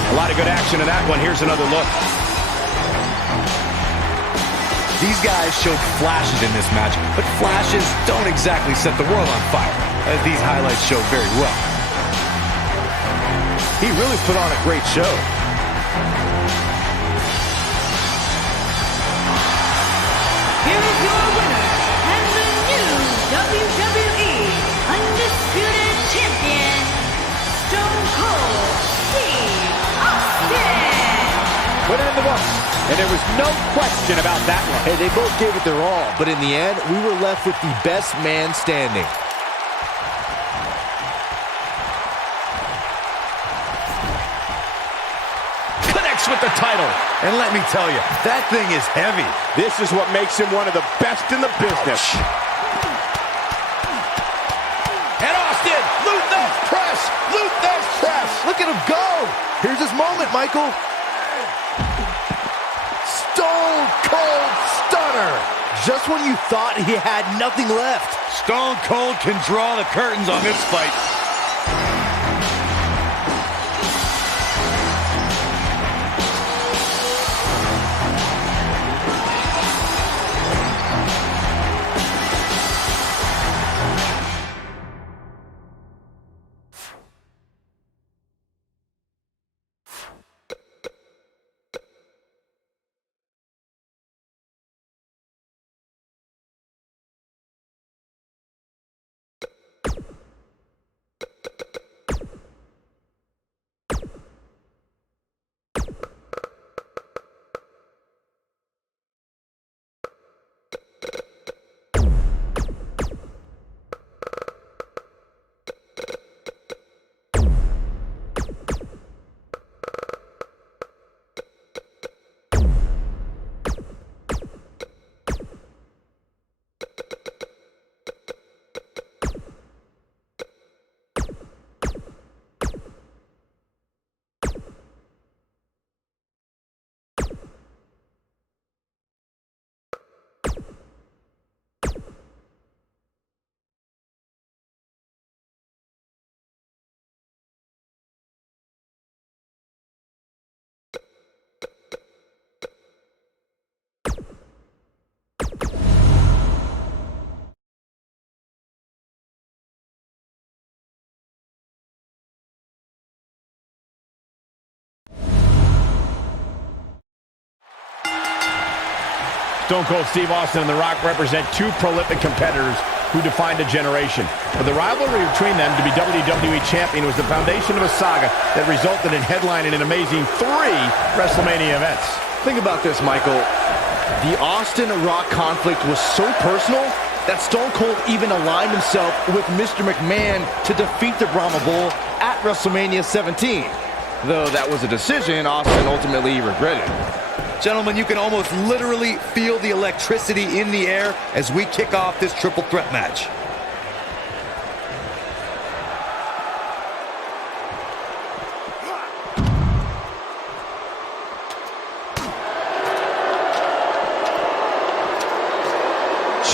A lot of good action in that one. Here's another look. These guys showed flashes in this match, but flashes don't exactly set the world on fire, as these highlights show very well. He really put on a great show. Here is your winner, and the new WWE Undisputed Champion, Stone Cold Steve Austin. Put it in the books. And there was no question about that one. Hey, they both gave it their all, but in the end, we were left with the best man standing. Connects with the title. And let me tell you, that thing is heavy. This is what makes him one of the best in the business. And Austin, Luther's press. Luther's press. Look at him go. Here's his moment, Michael. Stone Cold Stunner. Just when you thought he had nothing left. Stone Cold can draw the curtains on this fight. Stone Cold Steve Austin and The Rock represent two prolific competitors who defined a generation. For the rivalry between them to be WWE Champion was the foundation of a saga that resulted in headlining an amazing 3 WrestleMania events. Think about this, Michael. The Austin-Rock conflict was so personal that Stone Cold even aligned himself with Mr. McMahon to defeat the royalrumble at WrestleMania 17. Though that was a decision Austin ultimately regretted. Gentlemen, you can almost literally feel the electricity in the air as we kick off this triple threat match.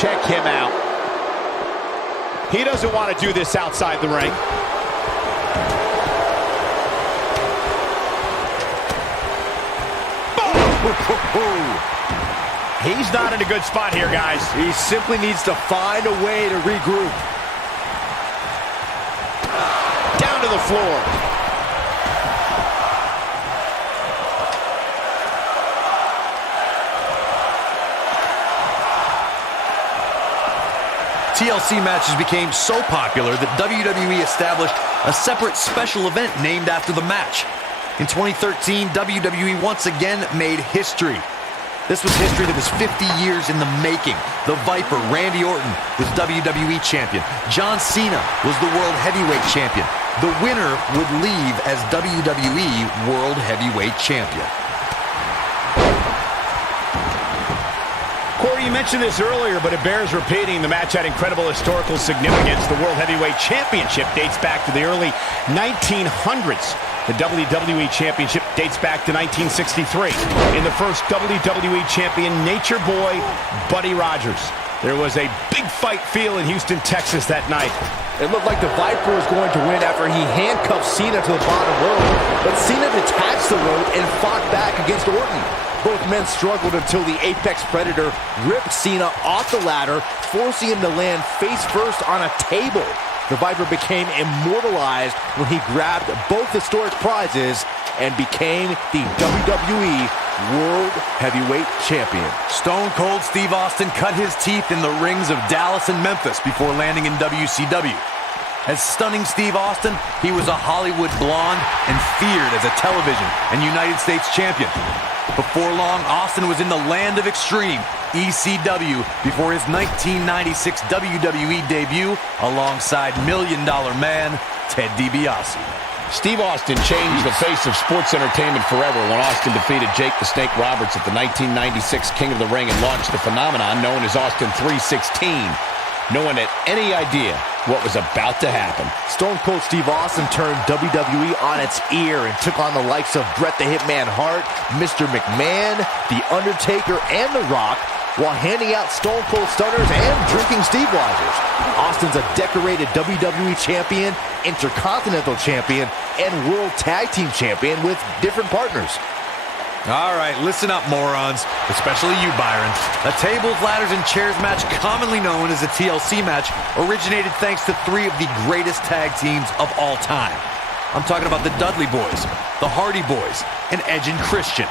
Check him out. He doesn't want to do this outside the ring. He's not in a good spot here, guys. He simply needs to find a way to regroup. Down to the floor. TLC matches became so popular that WWE established a separate special event named after the match. In 2013, WWE once again made history. This was history that was 50 years in the making. The Viper, Randy Orton, was WWE Champion. John Cena was the World Heavyweight Champion. The winner would leave as WWE World Heavyweight Champion. Corey, you mentioned this earlier, but it bears repeating. The match had incredible historical significance. The World Heavyweight Championship dates back to the early 1900s. The WWE Championship dates back to 1963. In the first WWE Champion, Nature Boy, Buddy Rogers. There was a big fight feel in Houston, Texas that night. It looked like the Viper was going to win after he handcuffed Cena to the bottom rope, but Cena detached the rope and fought back against Orton. Both men struggled until the Apex Predator ripped Cena off the ladder, forcing him to land face first on a table. The Viper became immortalized when he grabbed both historic prizes and became the WWE World Heavyweight Champion. Stone Cold Steve Austin cut his teeth in the rings of Dallas and Memphis before landing in WCW. As stunning Steve Austin, he was a Hollywood blonde and feared as a television and United States champion. Before long, Austin was in the land of extreme, ECW, before his 1996 WWE debut alongside Million Dollar Man, Ted DiBiase. Steve Austin changed the face of sports entertainment forever when Austin defeated Jake the Snake Roberts at the 1996 King of the Ring and launched the phenomenon known as Austin 316. No one had any idea what was about to happen. Stone Cold Steve Austin turned WWE on its ear and took on the likes of Bret the Hitman Hart, Mr. McMahon, The Undertaker, and The Rock, while handing out Stone Cold Stunners and drinking Steve Weisers. Austin's a decorated WWE Champion, Intercontinental Champion, and World Tag Team Champion with different partners. All right, listen up, morons, especially you, Byron. A tables, ladders, and chairs match, commonly known as a TLC match, originated thanks to 3 of the greatest tag teams of all time. I'm talking about the Dudley Boys, the Hardy Boys, and Edge and Christian.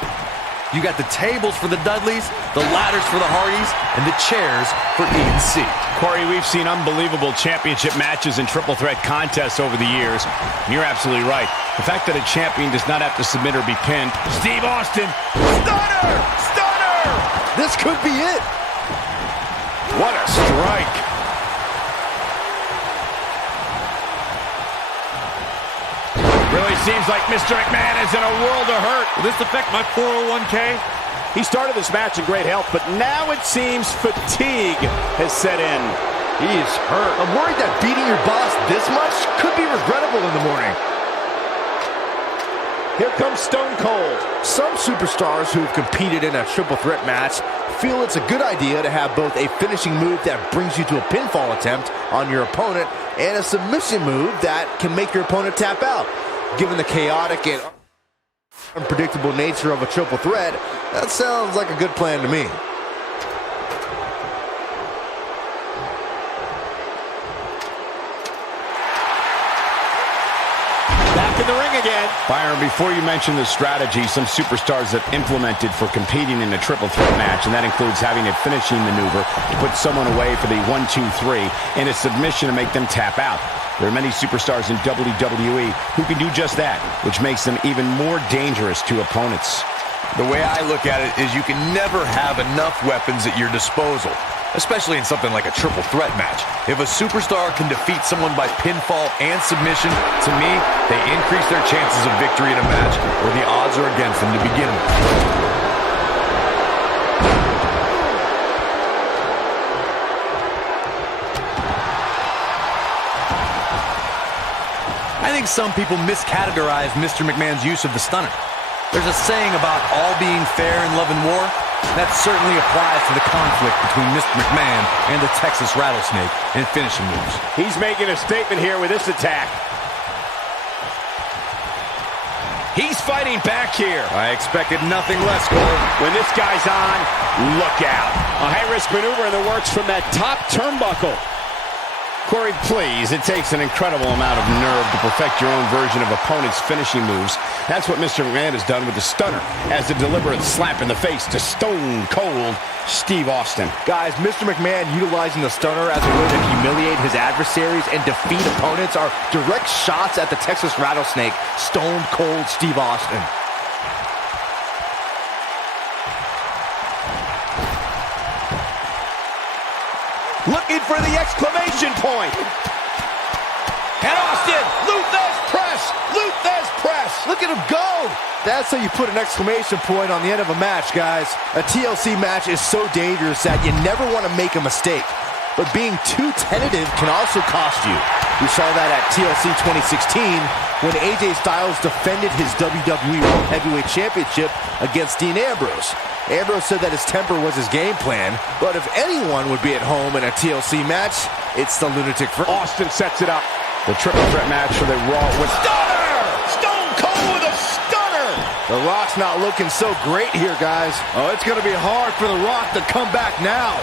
You got the tables for the Dudleys, the ladders for the Hardys, and the chairs for E&C. Corey, we've seen unbelievable championship matches and triple threat contests over the years. And you're absolutely right. The fact that a champion does not have to submit or be pinned. Steve Austin, stunner! Stunner! This could be it. What a strike. Really seems like Mr. McMahon is in a world of hurt. Will this affect my 401k? He started this match in great health, but now it seems fatigue has set in. He is hurt. I'm worried that beating your boss this much could be regrettable in the morning. Here comes Stone Cold. Some superstars who have competed in a triple threat match feel it's a good idea to have both a finishing move that brings you to a pinfall attempt on your opponent and a submission move that can make your opponent tap out. Given the chaotic and unpredictable nature of a triple threat, that sounds like a good plan to me. Back in the ring again. Byron, before you mention the strategy some superstars have implemented for competing in a triple threat match, and that includes having a finishing maneuver to put someone away for the 1-2-3 and a submission to make them tap out. There are many superstars in WWE who can do just that, which makes them even more dangerous to opponents. The way I look at it is you can never have enough weapons at your disposal, especially in something like a triple threat match. If a superstar can defeat someone by pinfall and submission, to me, they increase their chances of victory in a match where the odds are against them to begin with. I think some people miscategorize Mr. McMahon's use of the stunner. There's a saying about all being fair in love and war. That certainly applies to the conflict between Mr. McMahon and the Texas Rattlesnake in finishing moves. He's making a statement here with this attack. He's fighting back here. I expected nothing less, Cole. When this guy's on, look out. A high-risk maneuver in the works from that top turnbuckle. Corey, please, it takes an incredible amount of nerve to perfect your own version of opponent's finishing moves. That's what Mr. McMahon has done with the stunner, as a deliberate slap in the face to Stone Cold Steve Austin. Guys, Mr. McMahon utilizing the stunner as a way to humiliate his adversaries and defeat opponents are direct shots at the Texas Rattlesnake, Stone Cold Steve Austin. Looking for the exclamation point. And Austin, Luthez press, Luthez press. Look at him go! That's how you put an exclamation point on the end of a match, guys. A TLC match is so dangerous that you never want to make a mistake. But being too tentative can also cost you. We saw that at TLC 2016 when AJ Styles defended his WWE World Heavyweight Championship against Dean Ambrose. Ambrose said that his temper was his game plan, but if anyone would be at home in a TLC match, it's the lunatic. Austin sets it up. The triple threat match for the Raw with stunner! Stone Cold with a stunner! The Rock's not looking so great here, guys. Oh, it's going to be hard for The Rock to come back now.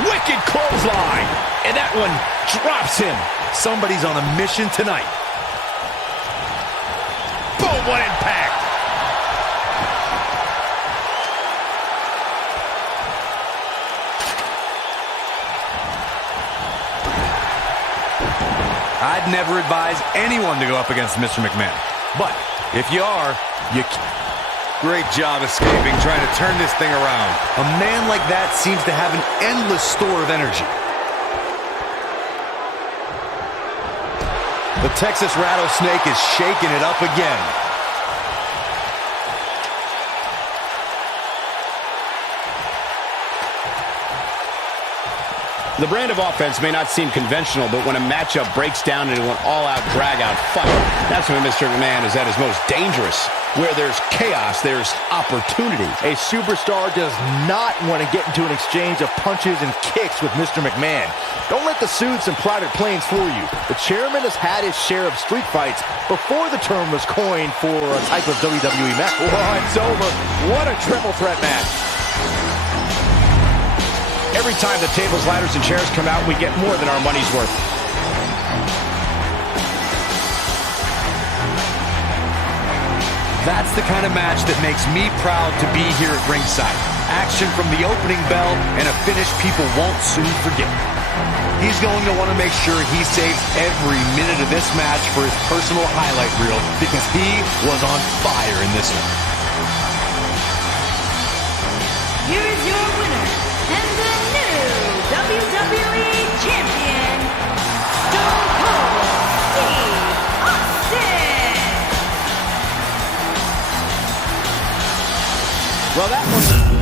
Wicked clothesline! And that one drops him. Somebody's on a mission tonight. Boom, what impact! I'd never advise anyone to go up against Mr. McMahon. But if you are, you can't. Great job escaping, trying to turn this thing around. A man like that seems to have an endless store of energy. The Texas Rattlesnake is shaking it up again. The brand of offense may not seem conventional, but when a matchup breaks down into an all-out, drag-out fight, that's when Mr. McMahon is at his most dangerous. Where there's chaos, there's opportunity. A superstar does not want to get into an exchange of punches and kicks with Mr. McMahon. Don't let the suits and private planes fool you. The chairman has had his share of street fights before the term was coined for a type of WWE match. Oh, it's over. What a triple threat match. Every time the tables, ladders, and chairs come out, we get more than our money's worth. That's the kind of match that makes me proud to be here at ringside. Action from the opening bell and a finish people won't soon forget. He's going to want to make sure he saves every minute of this match for his personal highlight reel because he was on fire in this one. Here is your winner and the new WWE Champion, Stone Cold Steve Austin. Well, that was...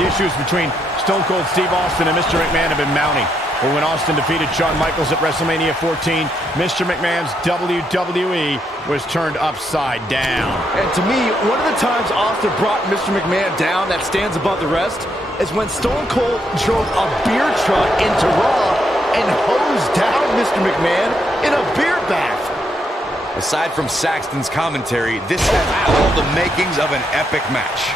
The issues between Stone Cold Steve Austin and Mr. McMahon have been mounting. But when Austin defeated Shawn Michaels at WrestleMania 14, Mr. McMahon's WWE was turned upside down. And to me, one of the times Austin brought Mr. McMahon down that stands above the rest is when Stone Cold drove a beer truck into Raw and hosed down Mr. McMahon in a beer bath. Aside from Saxton's commentary, this has all the makings of an epic match.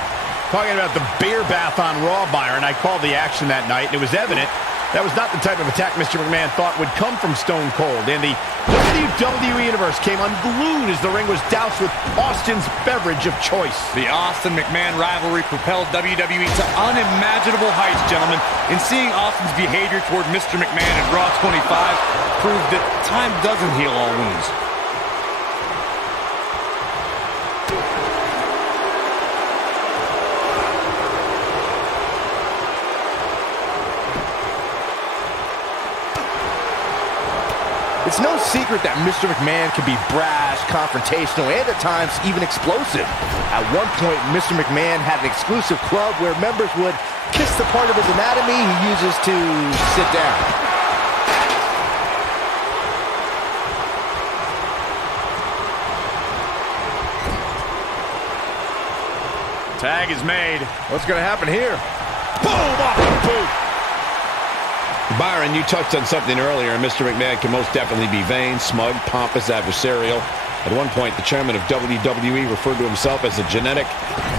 Talking about the beer bath on Raw, Byron, I called the action that night, and it was evident that was not the type of attack Mr. McMahon thought would come from Stone Cold. And the WWE Universe came unglued as the ring was doused with Austin's beverage of choice. The Austin-McMahon rivalry propelled WWE to unimaginable heights, gentlemen. And seeing Austin's behavior toward Mr. McMahon at Raw 25 proved that time doesn't heal all wounds. It's no secret that Mr. McMahon can be brash, confrontational, and at times even explosive. At one point, Mr. McMahon had an exclusive club where members would kiss the part of his anatomy he uses to sit down. Tag is made. What's going to happen here? Boom! Off the boot! Byron, you touched on something earlier. Mr. McMahon can most definitely be vain, smug, pompous, adversarial. At one point, the chairman of WWE referred to himself as a genetic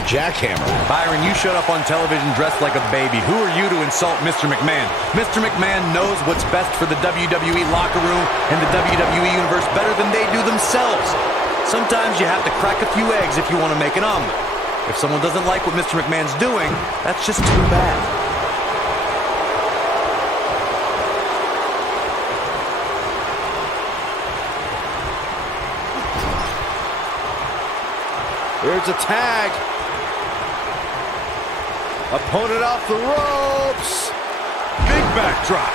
jackhammer. Byron, you showed up on television dressed like a baby. Who are you to insult Mr. McMahon? Mr. McMahon knows what's best for the WWE locker room and the WWE Universe better than they do themselves. Sometimes you have to crack a few eggs if you want to make an omelet. If someone doesn't like what Mr. McMahon's doing, that's just too bad. There's a tag. Opponent off the ropes. Big backdrop.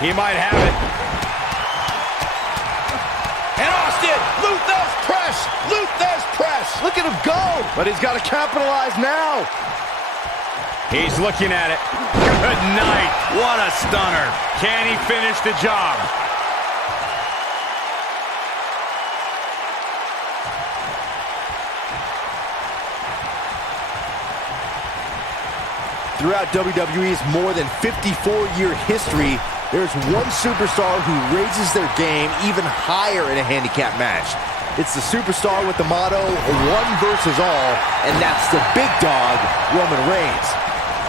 He might have it. And Austin, Luther's press. Luther's press. Look at him go. But he's got to capitalize now. He's looking at it. Good night. What a stunner. Can he finish the job? Throughout WWE's more than 54-year history, there's one superstar who raises their game even higher in a handicap match. It's the superstar with the motto, one versus all, and that's the big dog, Roman Reigns.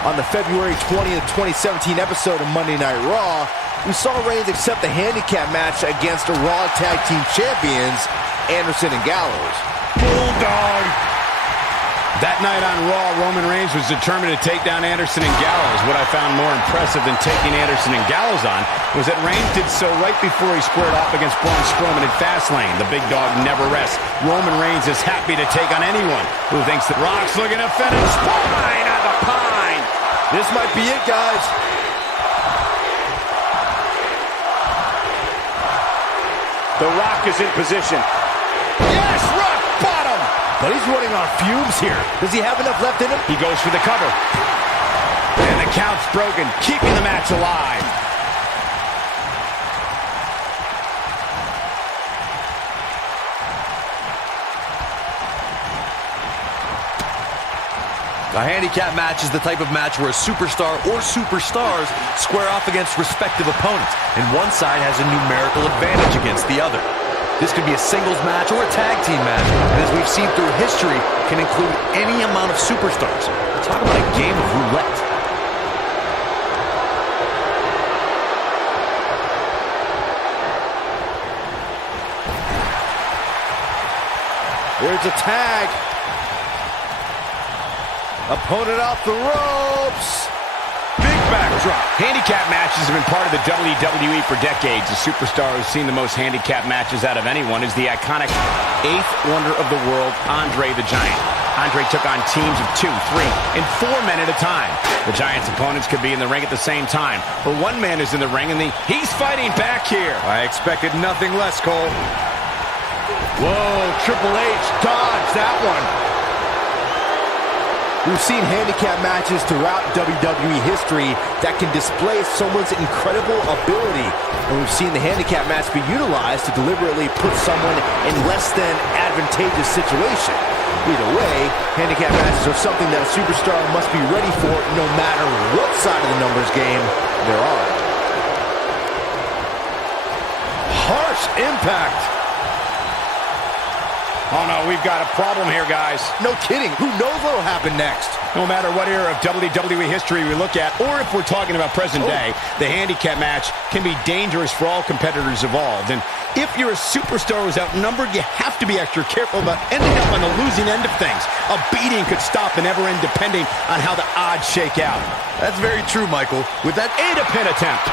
On the February 20th, 2017 episode of Monday Night Raw, we saw Reigns accept the handicap match against the Raw Tag Team Champions, Anderson and Gallows. Bulldog! That night on Raw, Roman Reigns was determined to take down Anderson and Gallows. What I found more impressive than taking Anderson and Gallows on was that Reigns did so right before he squared off against Braun Strowman in Fastlane. The big dog never rests. Roman Reigns is happy to take on anyone who thinks that Rock's looking to finish. Spine on the pine! This might be it, guys. The Rock is in position. Yes, Rock bottom! But he's running on fumes here. Does he have enough left in him? He goes for the cover. And the count's broken, keeping the match alive. A handicap match is the type of match where a superstar or superstars square off against respective opponents, and one side has a numerical advantage against the other. This could be a singles match or a tag team match, and as we've seen through history, can include any amount of superstars. Talk about a game of roulette. There's a tag. Opponent off the ropes. Big backdrop. Handicap matches have been part of the WWE for decades. The superstar who's seen the most handicap matches out of anyone is the iconic eighth wonder of the world, Andre the Giant. Andre took on teams of 2, 3, and 4 men at a time. The Giants' opponents could be in the ring at the same time, or one man is in the ring and he's fighting back here. I expected nothing less, Cole. Whoa, Triple H dodged that one. We've seen handicap matches throughout WWE history that can display someone's incredible ability. And we've seen the handicap match be utilized to deliberately put someone in less than advantageous situation. Either way, handicap matches are something that a superstar must be ready for no matter what side of the numbers game they're on. Harsh impact. Oh no, we've got a problem here, guys. No kidding. Who knows what'll happen next? No matter what era of WWE history we look at, or if we're talking about present day, the handicap match can be dangerous for all competitors involved. And if you're a superstar who's outnumbered, you have to be extra careful about ending up on the losing end of things. A beating could stop and never end depending on how the odds shake out. That's very true, Michael. With that And a pin attempt.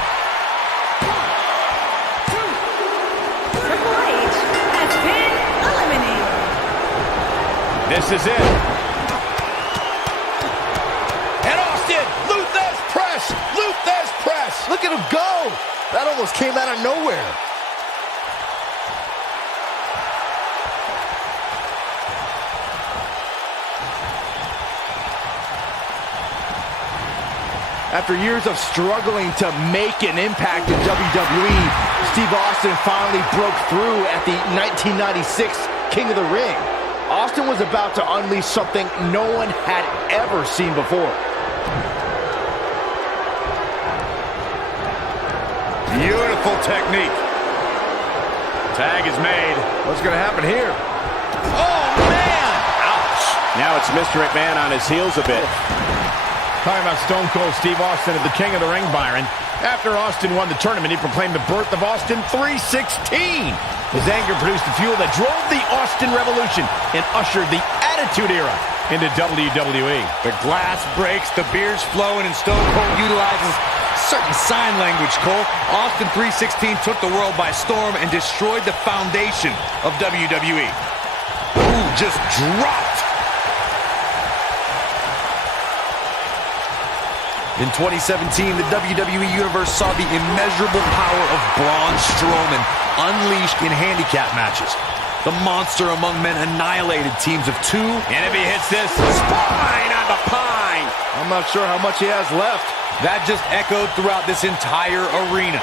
Triple H has been eliminated. This is it. And Austin, Luthez press, Luthez press. Look at him go! That almost came out of nowhere. After years of struggling to make an impact in WWE, Steve Austin finally broke through at the 1996 King of the Ring. Austin was about to unleash something no one had ever seen before. beautiful technique. Tag is made. What's going to happen here? Oh, man! Ouch! Now it's Mr. McMahon on his heels a bit. Talking about Stone Cold Steve Austin at the King of the Ring, Byron. After Austin won the tournament, he proclaimed the birth of Austin 316. His anger produced the fuel that drove the Austin Revolution and ushered the Attitude Era into WWE. The glass breaks, the beer's flowing, and Stone Cold utilizes certain sign language, Cole. Austin 316 took the world by storm and destroyed the foundation of WWE. Ooh, just dropped. In 2017, the WWE Universe saw the immeasurable power of Braun Strowman unleashed in handicap matches. The monster among men annihilated teams of two. And if he hits this, spine on the pine. I'm not sure how much he has left. That just echoed throughout this entire arena.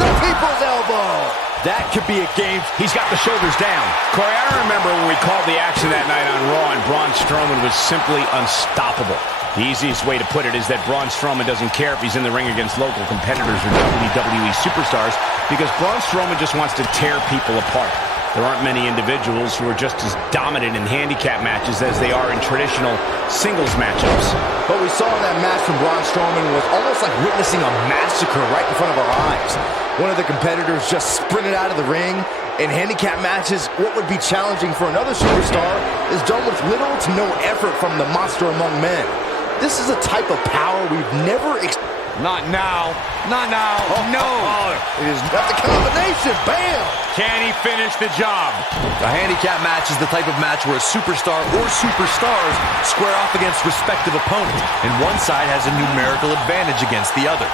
The people's elbow. That could be a game. He's got the shoulders down. Corey, I remember when we called the action that night on Raw, and Braun Strowman was simply unstoppable. The easiest way to put it is that Braun Strowman doesn't care if he's in the ring against local competitors or WWE superstars, because Braun Strowman just wants to tear people apart. There aren't many individuals who are just as dominant in handicap matches as they are in traditional singles matchups. What we saw in that match from Braun Strowman was almost like witnessing a massacre right in front of our eyes. One of the competitors just sprinted out of the ring. In handicap matches, what would be challenging for another superstar is done with little to no effort from the monster among men. This is a type of power we've never experienced. Not now. Not now. No. It is not the combination. Bam! Can he finish the job? A handicap match is the type of match where a superstar or superstars square off against respective opponents, and one side has a numerical advantage against the other.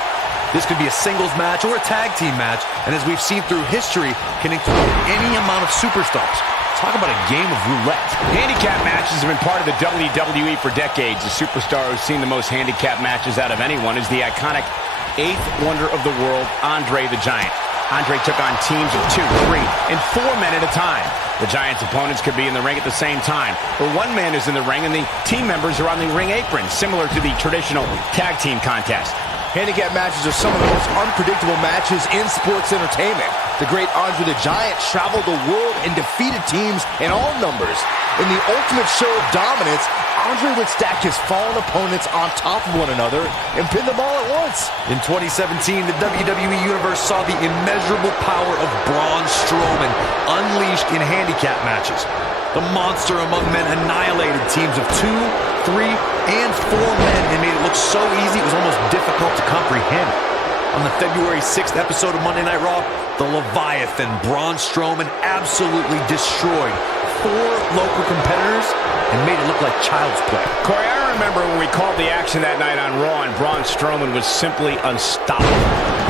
This could be a singles match or a tag team match, and as we've seen through history, can include any amount of superstars. Talk about a game of roulette. Handicap matches have been part of the WWE for decades. The superstar who's seen the most handicap matches out of anyone is the iconic eighth wonder of the world, Andre the Giant. Andre took on teams of 2, 3, and 4 men at a time. The Giant's opponents could be in the ring at the same time, or one man is in the ring and the team members are on the ring apron, similar to the traditional tag team contest. Handicap matches are some of the most unpredictable matches in sports entertainment. The great Andre the Giant traveled the world and defeated teams in all numbers. In the ultimate show of dominance, Andre would stack his fallen opponents on top of one another and pin them all at once. In 2017, the WWE Universe saw the immeasurable power of Braun Strowman unleashed in handicap matches. The monster among men annihilated teams of 2, 3, and 4 men and made it look so easy it was almost difficult to comprehend. On the February 6th episode of Monday Night Raw, the Leviathan Braun Strowman absolutely destroyed 4 local competitors and made it look like child's play. Corey, I remember when we called the action that night on Raw and Braun Strowman was simply unstoppable.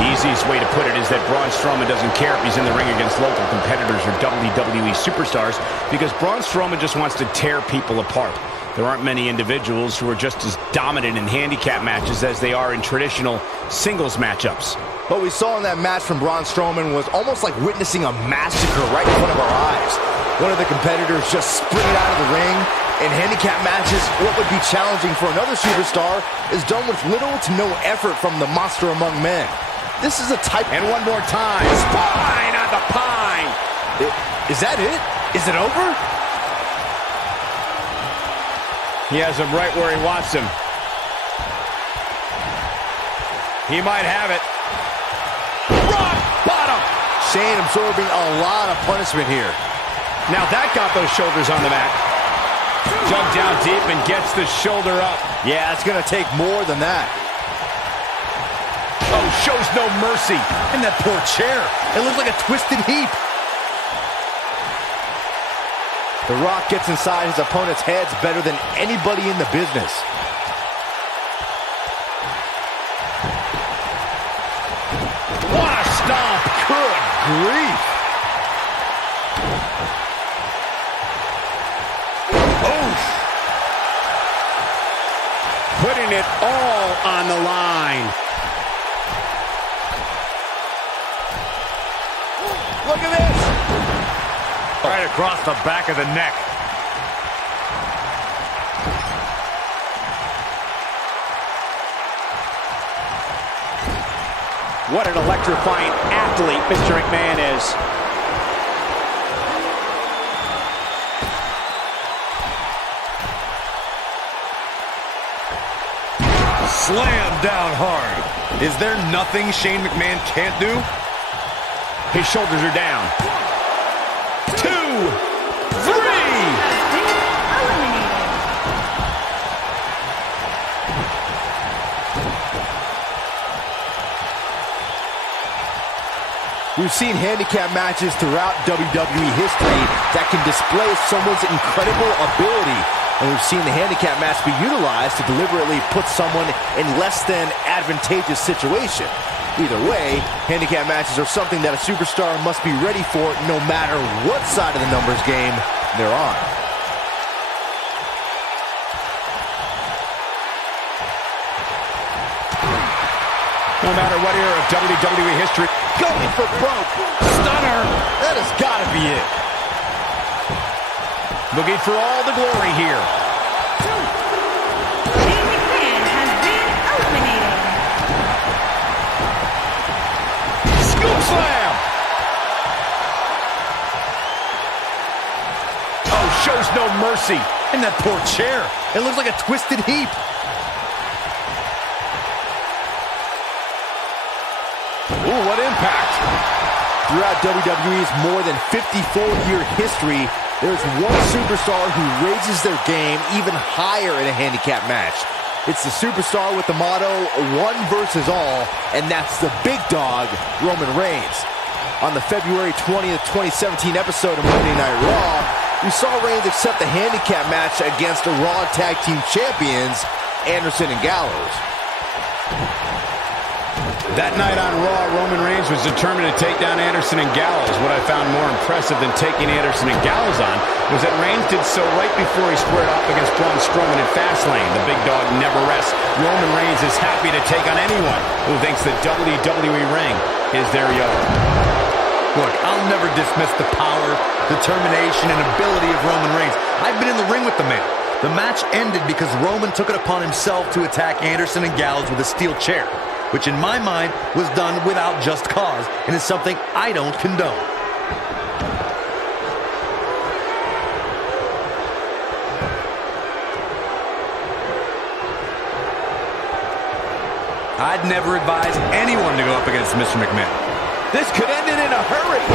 The easiest way to put it is that Braun Strowman doesn't care if he's in the ring against local competitors or WWE superstars, because Braun Strowman just wants to tear people apart. There aren't many individuals who are just as dominant in handicap matches as they are in traditional singles matchups. What we saw in that match from Braun Strowman was almost like witnessing a massacre right in front of our eyes. One of the competitors just springing out of the ring. In handicap matches, what would be challenging for another superstar is done with little to no effort from the monster among men. This is a type... And one more time. Spine on the pine. Is that it? Is it over? He has him right where he wants him. He might have it. Rock bottom. Shane absorbing a lot of punishment here. Now that got those shoulders on the mat. Dug down deep and gets the shoulder up. Yeah, it's going to take more than that. Oh, shows no mercy. And that poor chair. It looked like a twisted heap. The Rock gets inside his opponent's heads better than anybody in the business. What a stomp. Good grief. Putting it all on the line. Look at this. Right across the back of the neck. What an electrifying athlete Mr. McMahon is. Slammed down hard. Is there nothing Shane McMahon can't do? His shoulders are down. 2, 3. Eliminated. We've seen handicap matches throughout WWE history that can display someone's incredible ability. And we've seen the handicap match be utilized to deliberately put someone in less than advantageous situation. Either way, handicap matches are something that a superstar must be ready for no matter what side of the numbers game they're on. No matter what era of WWE history. Going for broke. Stunner. That has got to be it. Looking for all the glory here. Shane McMahon has been eliminated. Scoop slam. Oh, shows no mercy. And that poor chair. It looks like a twisted heap. Ooh, what impact. Throughout WWE's more than 54-year history, there's one superstar who raises their game even higher in a handicap match. It's the superstar with the motto, one versus all, and that's the big dog, Roman Reigns. On the February 20th, 2017 episode of Monday Night Raw, we saw Reigns accept the handicap match against the Raw Tag Team Champions, Anderson and Gallows. That night on Raw, Roman Reigns was determined to take down Anderson and Gallows. What I found more impressive than taking Anderson and Gallows on was that Reigns did so right before he squared off against Braun Strowman in Fastlane. The big dog never rests. Roman Reigns is happy to take on anyone who thinks the WWE ring is their yoke. Look, I'll never dismiss the power, determination, and ability of Roman Reigns. I've been in the ring with the man. The match ended because Roman took it upon himself to attack Anderson and Gallows with a steel chair, which in my mind was done without just cause and is something I don't condone. I'd never advise anyone to go up against Mr. McMahon. This could end it in a hurry.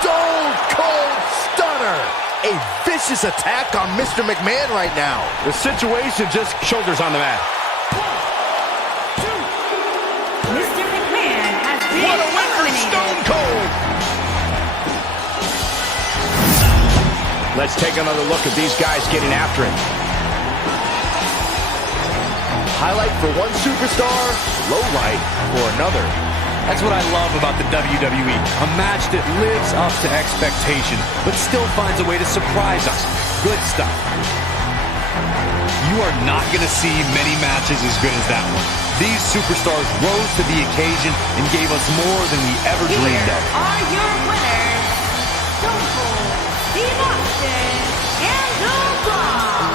Stone Cold Stunner. A vicious attack on Mr. McMahon right now. The situation just shoulders on the mat. What a win for Stone Cold! Let's take another look at these guys getting after it. Highlight for one superstar, low light for another. That's what I love about the WWE. A match that lives up to expectation, but still finds a way to surprise us. Good stuff. You are not going to see many matches as good as that one. These superstars rose to the occasion and gave us more than we ever dreamed of. Are your winners, Stone Cold Steve Austin and Braun.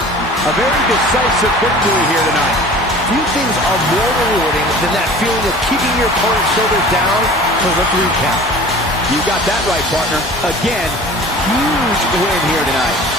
A very decisive victory here tonight. Few things are more rewarding than that feeling of keeping your opponent's shoulders down for the 3 count. You got that right, partner. Again, huge win here tonight.